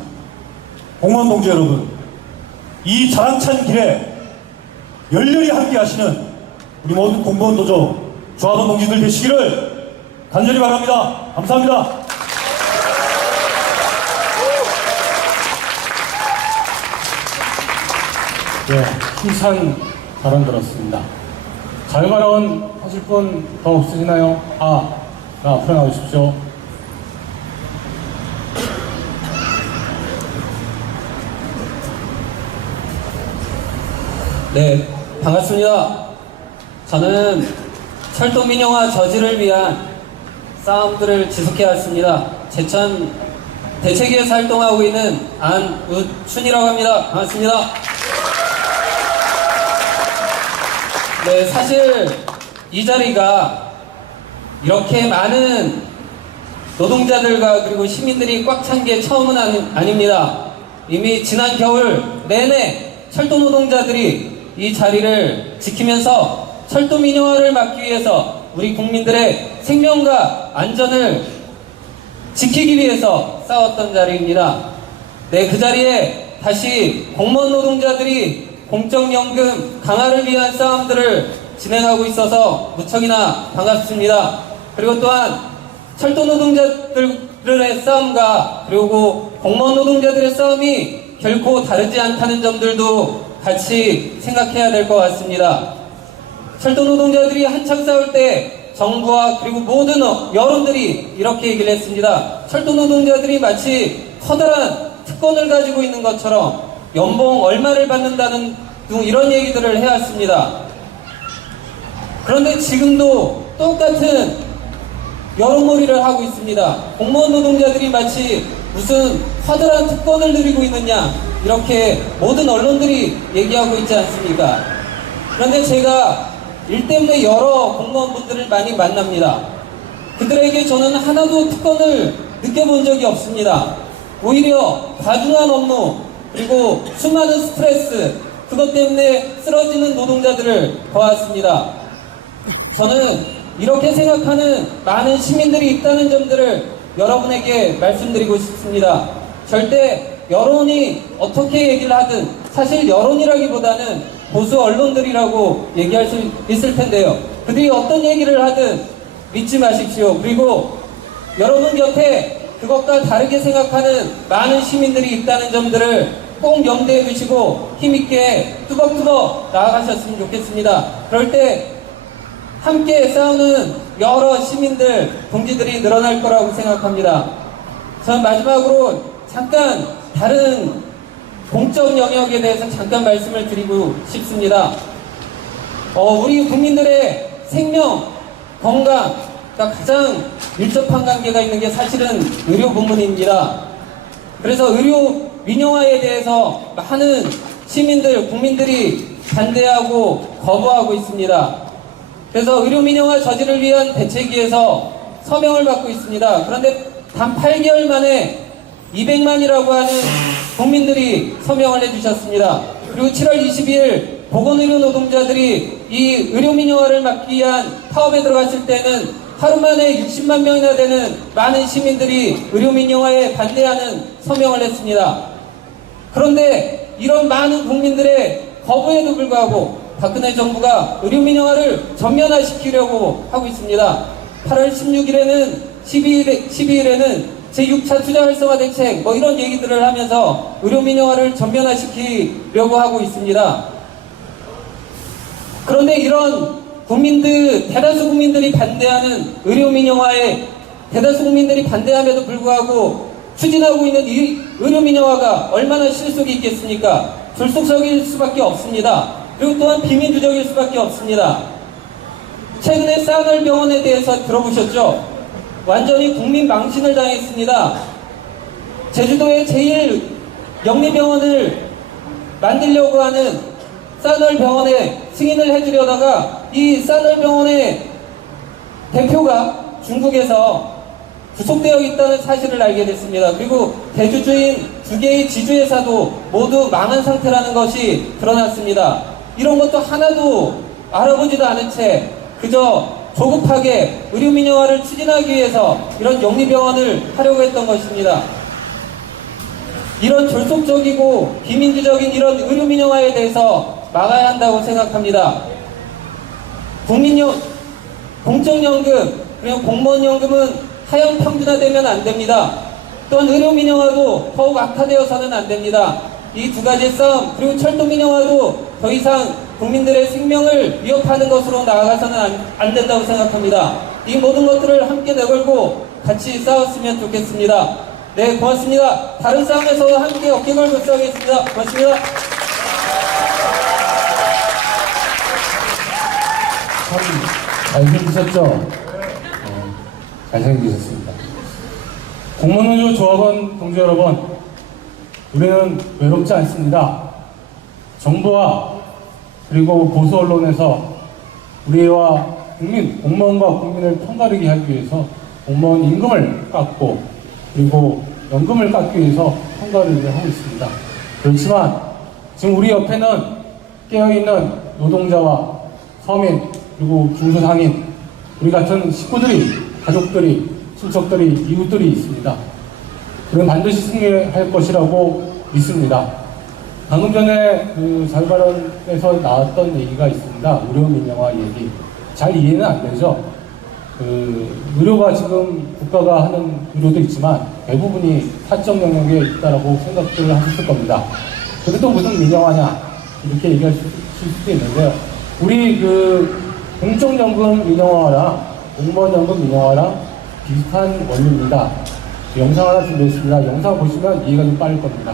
공무원 동지 여러분, 이 자랑찬 길에 열렬히 함께 하시는 우리 모든 공무원 노조 조합원 동지들 되시기를 간절히 바랍니다. 감사합니다. 네, 힘찬 발언 들었습니다. 자유 발언 하실 분 더 없으시나요? 앞으로 나오십시오. 네, 반갑습니다. 저는 철도 민영화 저지를 위한 싸움들을 지속해 왔습니다. 제천 대책위에서 활동하고 있는 안우춘이라고 합니다. 반갑습니다. 네, 사실 이 자리가 이렇게 많은 노동자들과 그리고 시민들이 꽉 찬 게 처음은 아닙니다. 이미 지난 겨울 내내 철도 노동자들이 이 자리를 지키면서 철도 민영화를 막기 위해서 우리 국민들의 생명과 안전을 지키기 위해서 싸웠던 자리입니다. 네, 그 자리에 다시 공무원 노동자들이 공적연금 강화를 위한 싸움들을 진행하고 있어서 무척이나 반갑습니다. 그리고 또한 철도 노동자들의 싸움과 그리고 공무원 노동자들의 싸움이 결코 다르지 않다는 점들도 같이 생각해야 될 것 같습니다. 철도 노동자들이 한창 싸울 때 정부와 그리고 모든 여론들이 이렇게 얘기를 했습니다. 철도 노동자들이 마치 커다란 특권을 가지고 있는 것처럼 연봉 얼마를 받는다는 등 이런 얘기들을 해왔습니다. 그런데 지금도 똑같은 여론몰이를 하고 있습니다. 공무원 노동자들이 마치 무슨 커다란 특권을 누리고 있느냐 이렇게 모든 언론들이 얘기하고 있지 않습니까? 그런데 제가 일 때문에 여러 공무원분들을 많이 만납니다. 그들에게 저는 하나도 특권을 느껴본 적이 없습니다. 오히려 과중한 업무 그리고 수많은 스트레스 그것 때문에 쓰러지는 노동자들을 보았습니다. 저는 이렇게 생각하는 많은 시민들이 있다는 점들을 여러분에게 말씀드리고 싶습니다. 절대 여론이 어떻게 얘기를 하든 사실 여론이라기보다는 보수 언론들이라고 얘기할 수 있을 텐데요. 그들이 어떤 얘기를 하든 믿지 마십시오. 그리고 여러분 곁에 그것과 다르게 생각하는 많은 시민들이 있다는 점들을 꼭 염두에 두시고 힘있게 뚜벅뚜벅 나아가셨으면 좋겠습니다. 그럴 때 함께 싸우는 여러 시민들, 동지들이 늘어날 거라고 생각합니다. 저는 마지막으로 잠깐 다른 공적 영역에 대해서 잠깐 말씀을 드리고 싶습니다. 우리 국민들의 생명, 건강과 가장 밀접한 관계가 있는 게 사실은 의료 부문입니다. 그래서 의료 민영화에 대해서 많은 시민들, 국민들이 반대하고 거부하고 있습니다. 그래서 의료 민영화 저지를 위한 대책위에서 서명을 받고 있습니다. 그런데 단 8개월 만에 200만이라고 하는 국민들이 서명을 해주셨습니다. 그리고 7월 22일 보건의료 노동자들이 이 의료 민영화를 막기 위한 파업에 들어갔을 때는 하루 만에 60만 명이나 되는 많은 시민들이 의료 민영화에 반대하는 서명을 했습니다. 그런데 이런 많은 국민들의 거부에도 불구하고 박근혜 정부가 의료 민영화를 전면화시키려고 하고 있습니다. 8월 16일에는 12일에는 제6차 투자 활성화 대책 이런 얘기들을 하면서 의료 민영화를 전면화시키려고 하고 있습니다. 그런데 이런 대다수 국민들이 반대하는 의료 민영화에 대다수 국민들이 반대함에도 불구하고 추진하고 있는 이 의료 민영화가 얼마나 실속이 있겠습니까? 졸속적일 수밖에 없습니다. 그리고 또한 비민주적일 수밖에 없습니다. 최근에 싸널병원에 대해서 들어보셨죠? 완전히 국민 망신을 당했습니다. 제주도의 제1 영리병원을 만들려고 하는 싸널병원에 승인을 해주려다가 이 싸널병원의 대표가 중국에서 구속되어 있다는 사실을 알게 됐습니다. 그리고 대주주인 2개의 지주회사도 모두 망한 상태라는 것이 드러났습니다. 이런 것도 하나도 알아보지도 않은 채 그저 조급하게 의료 민영화를 추진하기 위해서 이런 영리병원을 하려고 했던 것입니다. 이런 졸속적이고 비민주적인 이런 의료 민영화에 대해서 막아야 한다고 생각합니다. 공적연금 그리고 공무원연금은 하향 평준화되면 안 됩니다. 또한 의료 민영화도 더욱 악화되어서는 안 됩니다. 이 두 가지 싸움 그리고 철도 민영화도 더 이상 국민들의 생명을 위협하는 것으로 나아가서는 안 된다고 생각합니다. 이 모든 것들을 함께 내걸고 같이 싸웠으면 좋겠습니다. 네, 고맙습니다. 다른 싸움에서도 함께 어깨 걸고 싸우겠습니다. 고맙습니다. 참 잘생기셨죠? 잘생기셨습니다. 공무원노조 조합원 동지 여러분, 우리는 외롭지 않습니다. 정부와 그리고 보수 언론에서 우리와 공무원과 국민을 편가르게 하기 위해서 공무원 임금을 깎고 그리고 연금을 깎기 위해서 편가르기를 하고 있습니다. 그렇지만 지금 우리 옆에는 깨어있는 노동자와 서민 그리고 중소상인 우리 같은 식구들이 가족들이 친척들이 이웃들이 있습니다. 우리는 반드시 승리할 것이라고 믿습니다. 방금 전에 그 자유발언에서 나왔던 얘기가 있습니다. 의료 민영화 얘기. 잘 이해는 안 되죠? 의료가 지금 국가가 하는 의료도 있지만 대부분이 사적 영역에 있다라고 생각들을 하셨을 겁니다. 그래도 무슨 민영화냐 이렇게 얘기하실 수도 있는데요. 우리 공적연금 민영화랑 공무원연금 민영화랑 비슷한 원리입니다. 영상 하나 준비했습니다. 영상 보시면 이해가 좀 빠를 겁니다.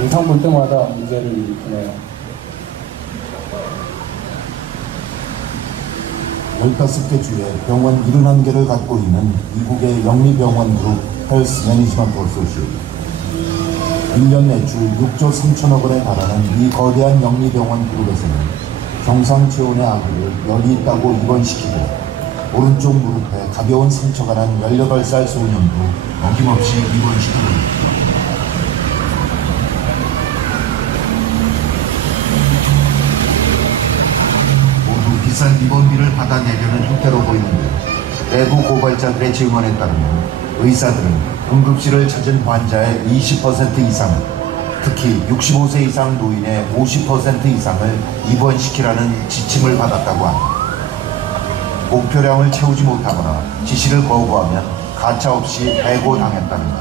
영상 볼 때마다 문제를 일으키네요. 15개 주에 병원 71개를 갖고 있는 미국의 영리병원 그룹 헬스 매니지먼트 어소시에이션. 1년 매출 6조 3천억 원에 달하는 이 거대한 영리병원 그룹에서는 경상체온의 아기를 열이 있다고 입원시키고 오른쪽 무릎에 가벼운 상처가 난 18살 소년도 어김없이 입원시키고 있다. 비싼 입원비를 받아내려는 형태로 보이는데 내부 고발자들의 증언에 따르면 의사들은 응급실을 찾은 환자의 20% 이상을, 특히 65세 이상 노인의 50% 이상을 입원시키라는 지침을 받았다고 합니다. 목표량을 채우지 못하거나 지시를 거부하면 가차없이 해고당했답니다.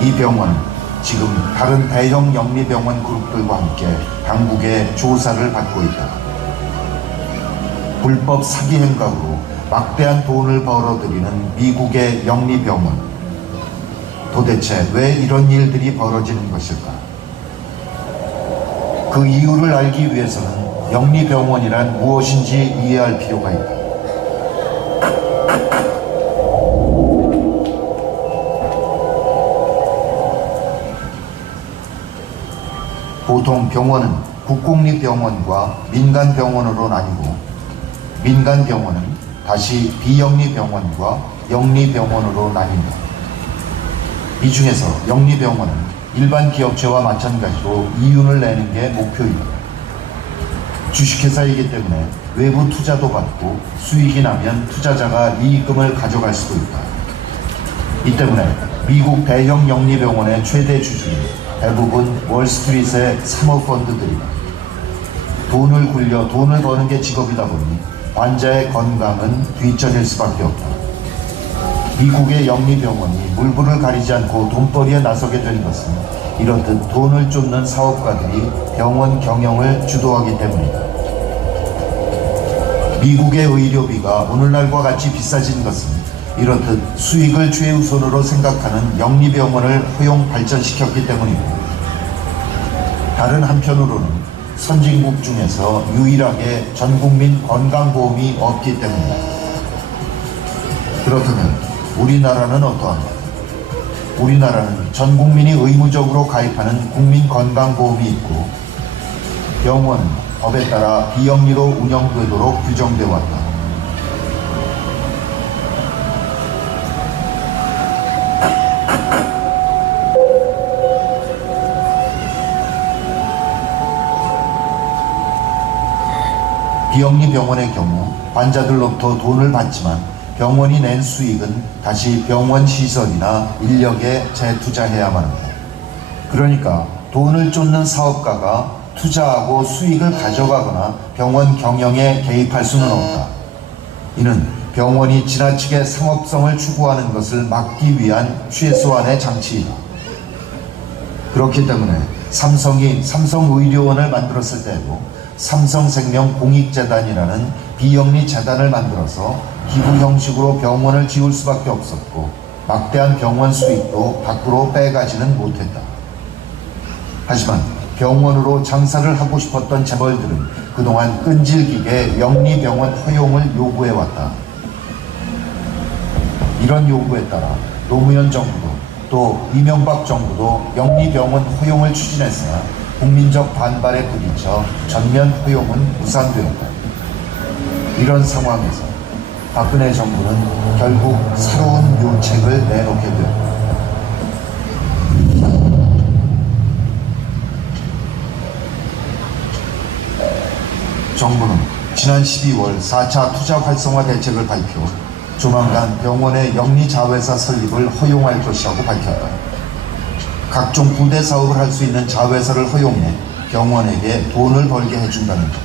이 병원은 지금 다른 대형 영리병원 그룹들과 함께 당국의 조사를 받고 있다. 불법 사기 행각으로 막대한 돈을 벌어들이는 미국의 영리병원. 도대체 왜 이런 일들이 벌어지는 것일까? 그 이유를 알기 위해서는 영리병원이란 무엇인지 이해할 필요가 있다. 보통 병원은 국공립병원과 민간병원으로 나뉘고 민간병원은 다시 비영리병원과 영리병원으로 나뉜다. 이 중에서 영리병원은 일반 기업체와 마찬가지로 이윤을 내는 게 목표이다. 주식회사이기 때문에 외부 투자도 받고 수익이 나면 투자자가 이익금을 가져갈 수도 있다. 이 때문에 미국 대형 영리병원의 최대 주주는 대부분 월스트리트의 사모펀드들이다. 돈을 굴려 돈을 버는 게 직업이다 보니 환자의 건강은 뒷전일 수밖에 없다. 미국의 영리병원이 물불을 가리지 않고 돈벌이에 나서게 된 것은 이렇듯 돈을 쫓는 사업가들이 병원 경영을 주도하기 때문이다. 미국의 의료비가 오늘날과 같이 비싸진 것은 이렇듯 수익을 최우선으로 생각하는 영리병원을 허용 발전시켰기 때문이고, 다른 한편으로는 선진국 중에서 유일하게 전국민 건강보험이 없기 때문이다. 그렇다면 우리나라는 어떠한가? 우리나라는 전국민이 의무적으로 가입하는 국민건강보험이 있고 병원은 법에 따라 비영리로 운영되도록 규정되어 왔다. 비영리 병원의 경우 환자들로부터 돈을 받지만 병원이 낸 수익은 다시 병원 시설이나 인력에 재투자해야만 한다. 그러니까 돈을 쫓는 사업가가 투자하고 수익을 가져가거나 병원 경영에 개입할 수는 없다. 이는 병원이 지나치게 상업성을 추구하는 것을 막기 위한 최소한의 장치이다. 그렇기 때문에 삼성이 삼성의료원을 만들었을 때도 삼성생명 공익재단이라는 비영리 재단을 만들어서 기부 형식으로 병원을 지을 수밖에 없었고 막대한 병원 수익도 밖으로 빼가지는 못했다. 하지만 병원으로 장사를 하고 싶었던 재벌들은 그동안 끈질기게 영리병원 허용을 요구해왔다. 이런 요구에 따라 노무현 정부도 또 이명박 정부도 영리병원 허용을 추진했으나 국민적 반발에 부딪혀 전면 허용은 무산되었다. 이런 상황에서 박근혜 정부는 결국 새로운 묘책을 내놓게 되었다. 정부는 지난 12월 4차 투자 활성화 대책을 발표, 조만간 병원의 영리자회사 설립을 허용할 것이라고 밝혔다. 각종 부대 사업을 할 수 있는 자회사를 허용해 병원에게 돈을 벌게 해준다는 것.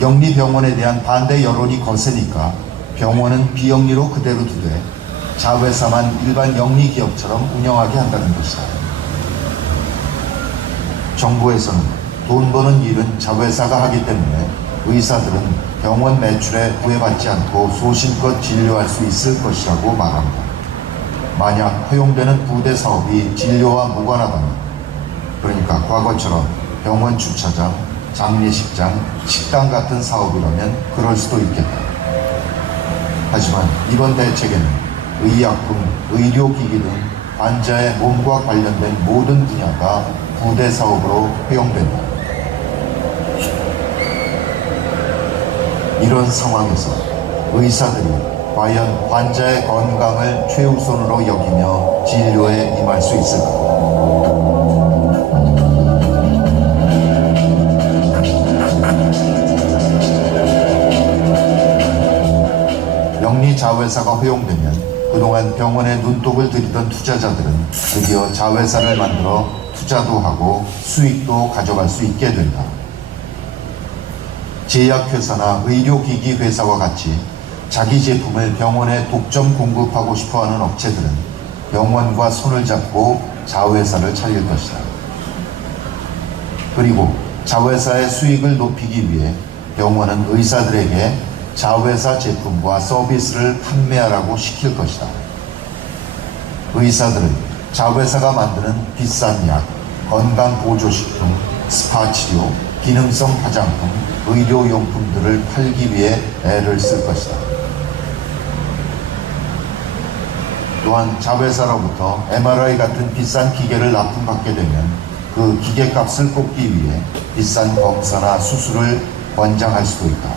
영리병원에 대한 반대 여론이 거세니까 병원은 비영리로 그대로 두되 자회사만 일반 영리기업처럼 운영하게 한다는 것이다. 정부에서는 돈 버는 일은 자회사가 하기 때문에 의사들은 병원 매출에 구애받지 않고 소신껏 진료할 수 있을 것이라고 말합니다. 만약 허용되는 부대 사업이 진료와 무관하다면, 그러니까 과거처럼 병원 주차장, 장례식장, 식당 같은 사업이라면 그럴 수도 있겠다. 하지만 이번 대책에는 의약품, 의료기기 등 환자의 몸과 관련된 모든 분야가 부대 사업으로 허용된다. 이런 상황에서 의사들이 과연 환자의 건강을 최우선으로 여기며 진료에 임할 수 있을까? 영리자회사가 허용되면 그동안 병원에 눈독을 들이던 투자자들은 드디어 자회사를 만들어 투자도 하고 수익도 가져갈 수 있게 된다. 제약회사나 의료기기 회사와 같이 자기 제품을 병원에 독점 공급하고 싶어하는 업체들은 병원과 손을 잡고 자회사를 차릴 것이다. 그리고 자회사의 수익을 높이기 위해 병원은 의사들에게 자회사 제품과 서비스를 판매하라고 시킬 것이다. 의사들은 자회사가 만드는 비싼 약, 건강보조식품, 스파치료, 기능성 화장품, 의료용품들을 팔기 위해 애를 쓸 것이다. 또한 자회사로부터 MRI 같은 비싼 기계를 납품받게 되면 그 기계값을 꼽기 위해 비싼 검사나 수술을 권장할 수도 있다.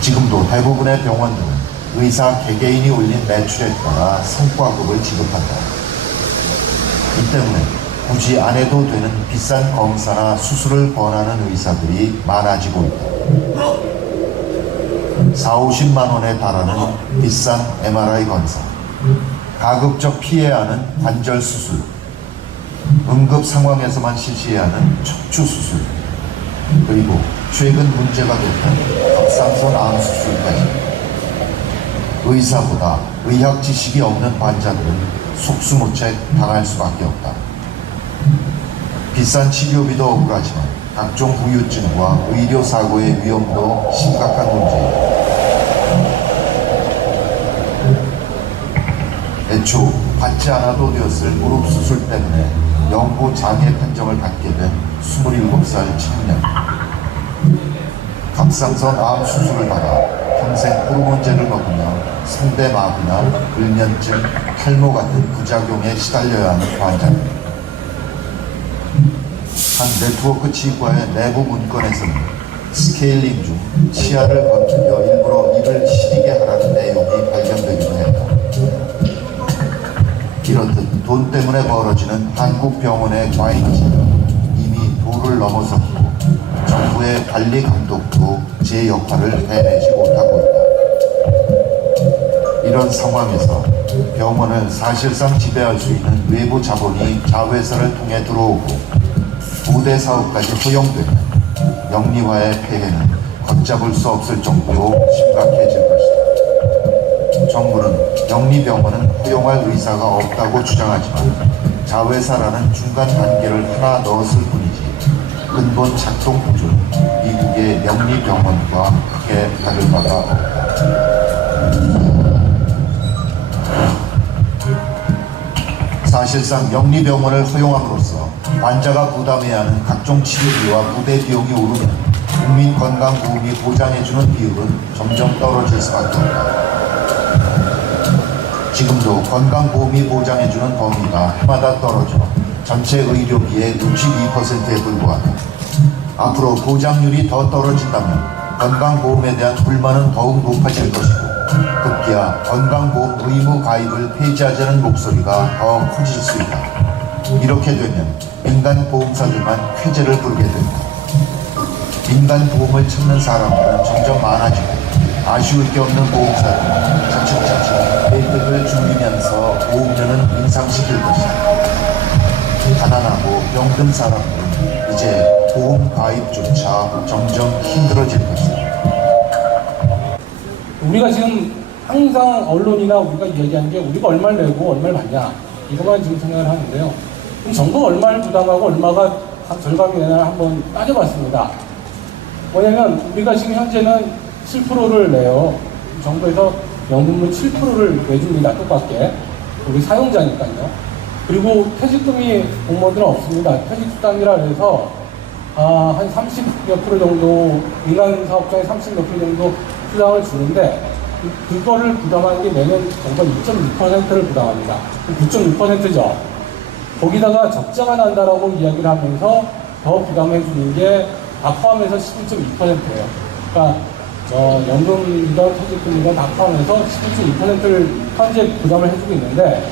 지금도 대부분의 병원들은 의사 개개인이 올린 매출에 따라 성과급을 지급한다. 이 때문에 굳이 안 해도 되는 비싼 검사나 수술을 권하는 의사들이 많아지고 있다. 40~50만 원에 달하는 비싼 MRI 검사, 가급적 피해야 하는 관절 수술, 응급 상황에서만 실시해야 하는 척추 수술, 그리고 최근 문제가 됐던 갑상선 암 수술까지. 의사보다 의학 지식이 없는 환자들은 속수무책 당할 수밖에 없다. 비싼 치료비도 억울하지만 각종 후유증과 의료사고의 위험도 심각한 문제이다. 애초 받지 않아도 되었을 무릎 수술 때문에 영구 장애 판정을 받게 된 27살 청년. 갑상선 암 수술을 받아 평생 호르몬제를 먹으며 성대마비나 불면증, 탈모 같은 부작용에 시달려야 하는 환자입니다. 한 네트워크 치과의 내부 문건에서는 스케일링 중 치아를 건드려 일부러 입을 시리게 하라는 내용이 발견되기도 했다. 이렇듯 돈 때문에 벌어지는 한국 병원의 과잉지는 이미 도를 넘어섰고 정부의 관리 감독도 제 역할을 해내지 못하고 있다. 이런 상황에서 병원을 사실상 지배할 수 있는 외부 자본이 자회사를 통해 들어오고 부대 사업까지 허용되면 영리화의 폐해는 걷잡을 수 없을 정도로 심각해질 것이다. 정부는 영리병원은 허용할 의사가 없다고 주장하지만 자회사라는 중간 단계를 하나 넣었을 뿐이지 근본 작동 구조는 미국의 영리병원과 크게 다를 바가 없다. 사실상 영리병원을 허용함으로써 환자가 부담해야 하는 각종 치료비와 부대 비용이 오르면 국민건강보험이 보장해주는 비율은 점점 떨어질 수밖에 없다. 지금도 건강보험이 보장해주는 범위가 해마다 떨어져 전체 의료비의 62%에 불과하다. 앞으로 보장률이 더 떨어진다면 건강보험에 대한 불만은 더욱 높아질 것이고 급기야 건강보험 의무 가입을 폐지하자는 목소리가 더 커질 수 있다. 이렇게 되면 민간보험사들만 쾌재를 부르게 된다. 민간보험을 찾는 사람들은 점점 많아지고 아쉬울 게 없는 보험사들은 차츰차츰 혜택을 줄이면서 보험료는 인상시킬 것이다. 가난하고 병든 사람들은 이제 보험 가입조차 점점 힘들어질 것이다. 우리가 지금 항상 언론이나 우리가 얘기하는 게 우리가 얼마를 내고 얼마를 받냐 이것만 지금 생각을 하는데요. 그럼 정부가 얼마를 부담하고 얼마가 절감이 되나 한번 따져봤습니다. 뭐냐면 우리가 지금 현재는 7%를 내요. 정부에서 연금을 7%를 내줍니다. 똑같게. 우리 사용자니까요. 그리고 퇴직금이 공무원들은 없습니다. 퇴직수당이라 해서 한 30몇 프로 정도 민간 사업장에 30몇 프로 정도 수당을 주는데 그거를 부담하는 게 매년 정부가 2.6%를 부담합니다. 9.6%죠. 거기다가 적자가 난다라고 이야기를 하면서 더 부담해 주는 게 다 포함해서 11.2%예요. 그러니까 연금이든 퇴직금이든 다 포함해서 11.2%를 현재 부담을 해주고 있는데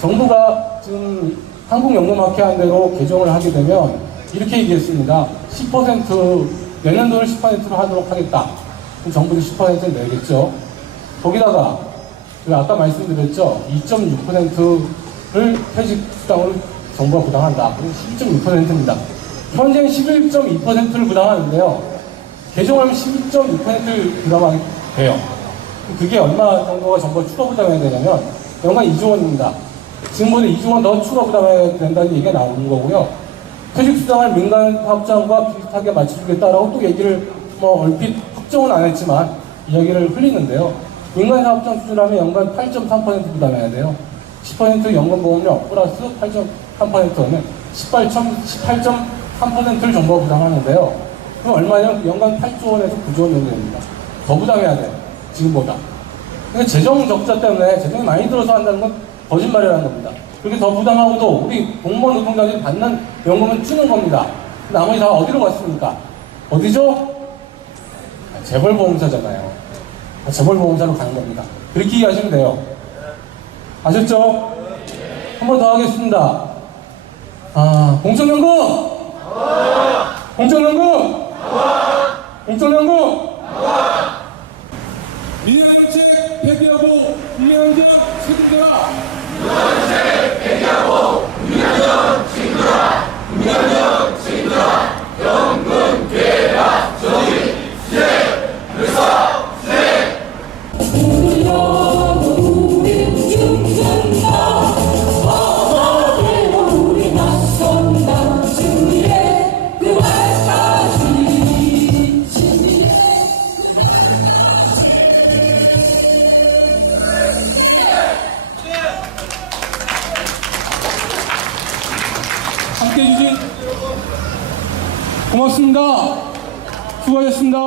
정부가 지금 한국연금학회 대로 개정을 하게 되면 이렇게 얘기했습니다. 10% 내년도를 10%로 하도록 하겠다. 그럼 정부도 10%를 내겠죠. 거기다가 아까 말씀드렸죠. 2.6%를 퇴직수당을 정부가 부담한다. 그럼 12.6%입니다. 현재는 11.2%를 부담하는데요. 개정하면 12.6%를 부담하게 돼요. 그게 얼마 정도가 정부가 추가 부담해야 되냐면 연간 2조 원입니다. 지금보다 2조 원 더 추가 부담해야 된다는 얘기가 나오는 거고요. 퇴직수당을 민간 사업장과 비슷하게 맞춰주겠다라고 또 얘기를 얼핏 확정은 안 했지만 이야기를 흘리는데요. 민간 사업장 수준하면 연간 8.3% 부담해야 돼요. 10% 연금보험료 플러스 8.3%면 18.3%를 정부가 부담하는데요. 그럼 얼마냐면 연간 8조 원에서 9조 원 정도 됩니다. 더 부담해야 돼요. 지금보다. 그러니까 재정 적자 때문에 재정이 많이 들어서 한다는 건 거짓말이라는 겁니다. 그렇게 더 부담하고도 우리 공무원 노동자들이 받는 연금은 주는 겁니다. 나머지 다 어디로 갔습니까? 어디죠? 재벌보험사잖아요. 재벌보험사로 가는 겁니다. 그렇게 이해하시면 돼요. 아셨죠? 한 번 더 하겠습니다. 공적연금! 공적연금! 공적연금! 민영정책 폐기하고 민영정 책임져라! 민영정책 폐기하고 민영정 책임져라! 민영정 책임져라! 연금 괴라 정의 시행 불사 시행 우리 죽는다 어머니로 우리 맞선다 승리의 그 말까지 승리의 함께해 주신 고맙습니다. 수고하셨습니다.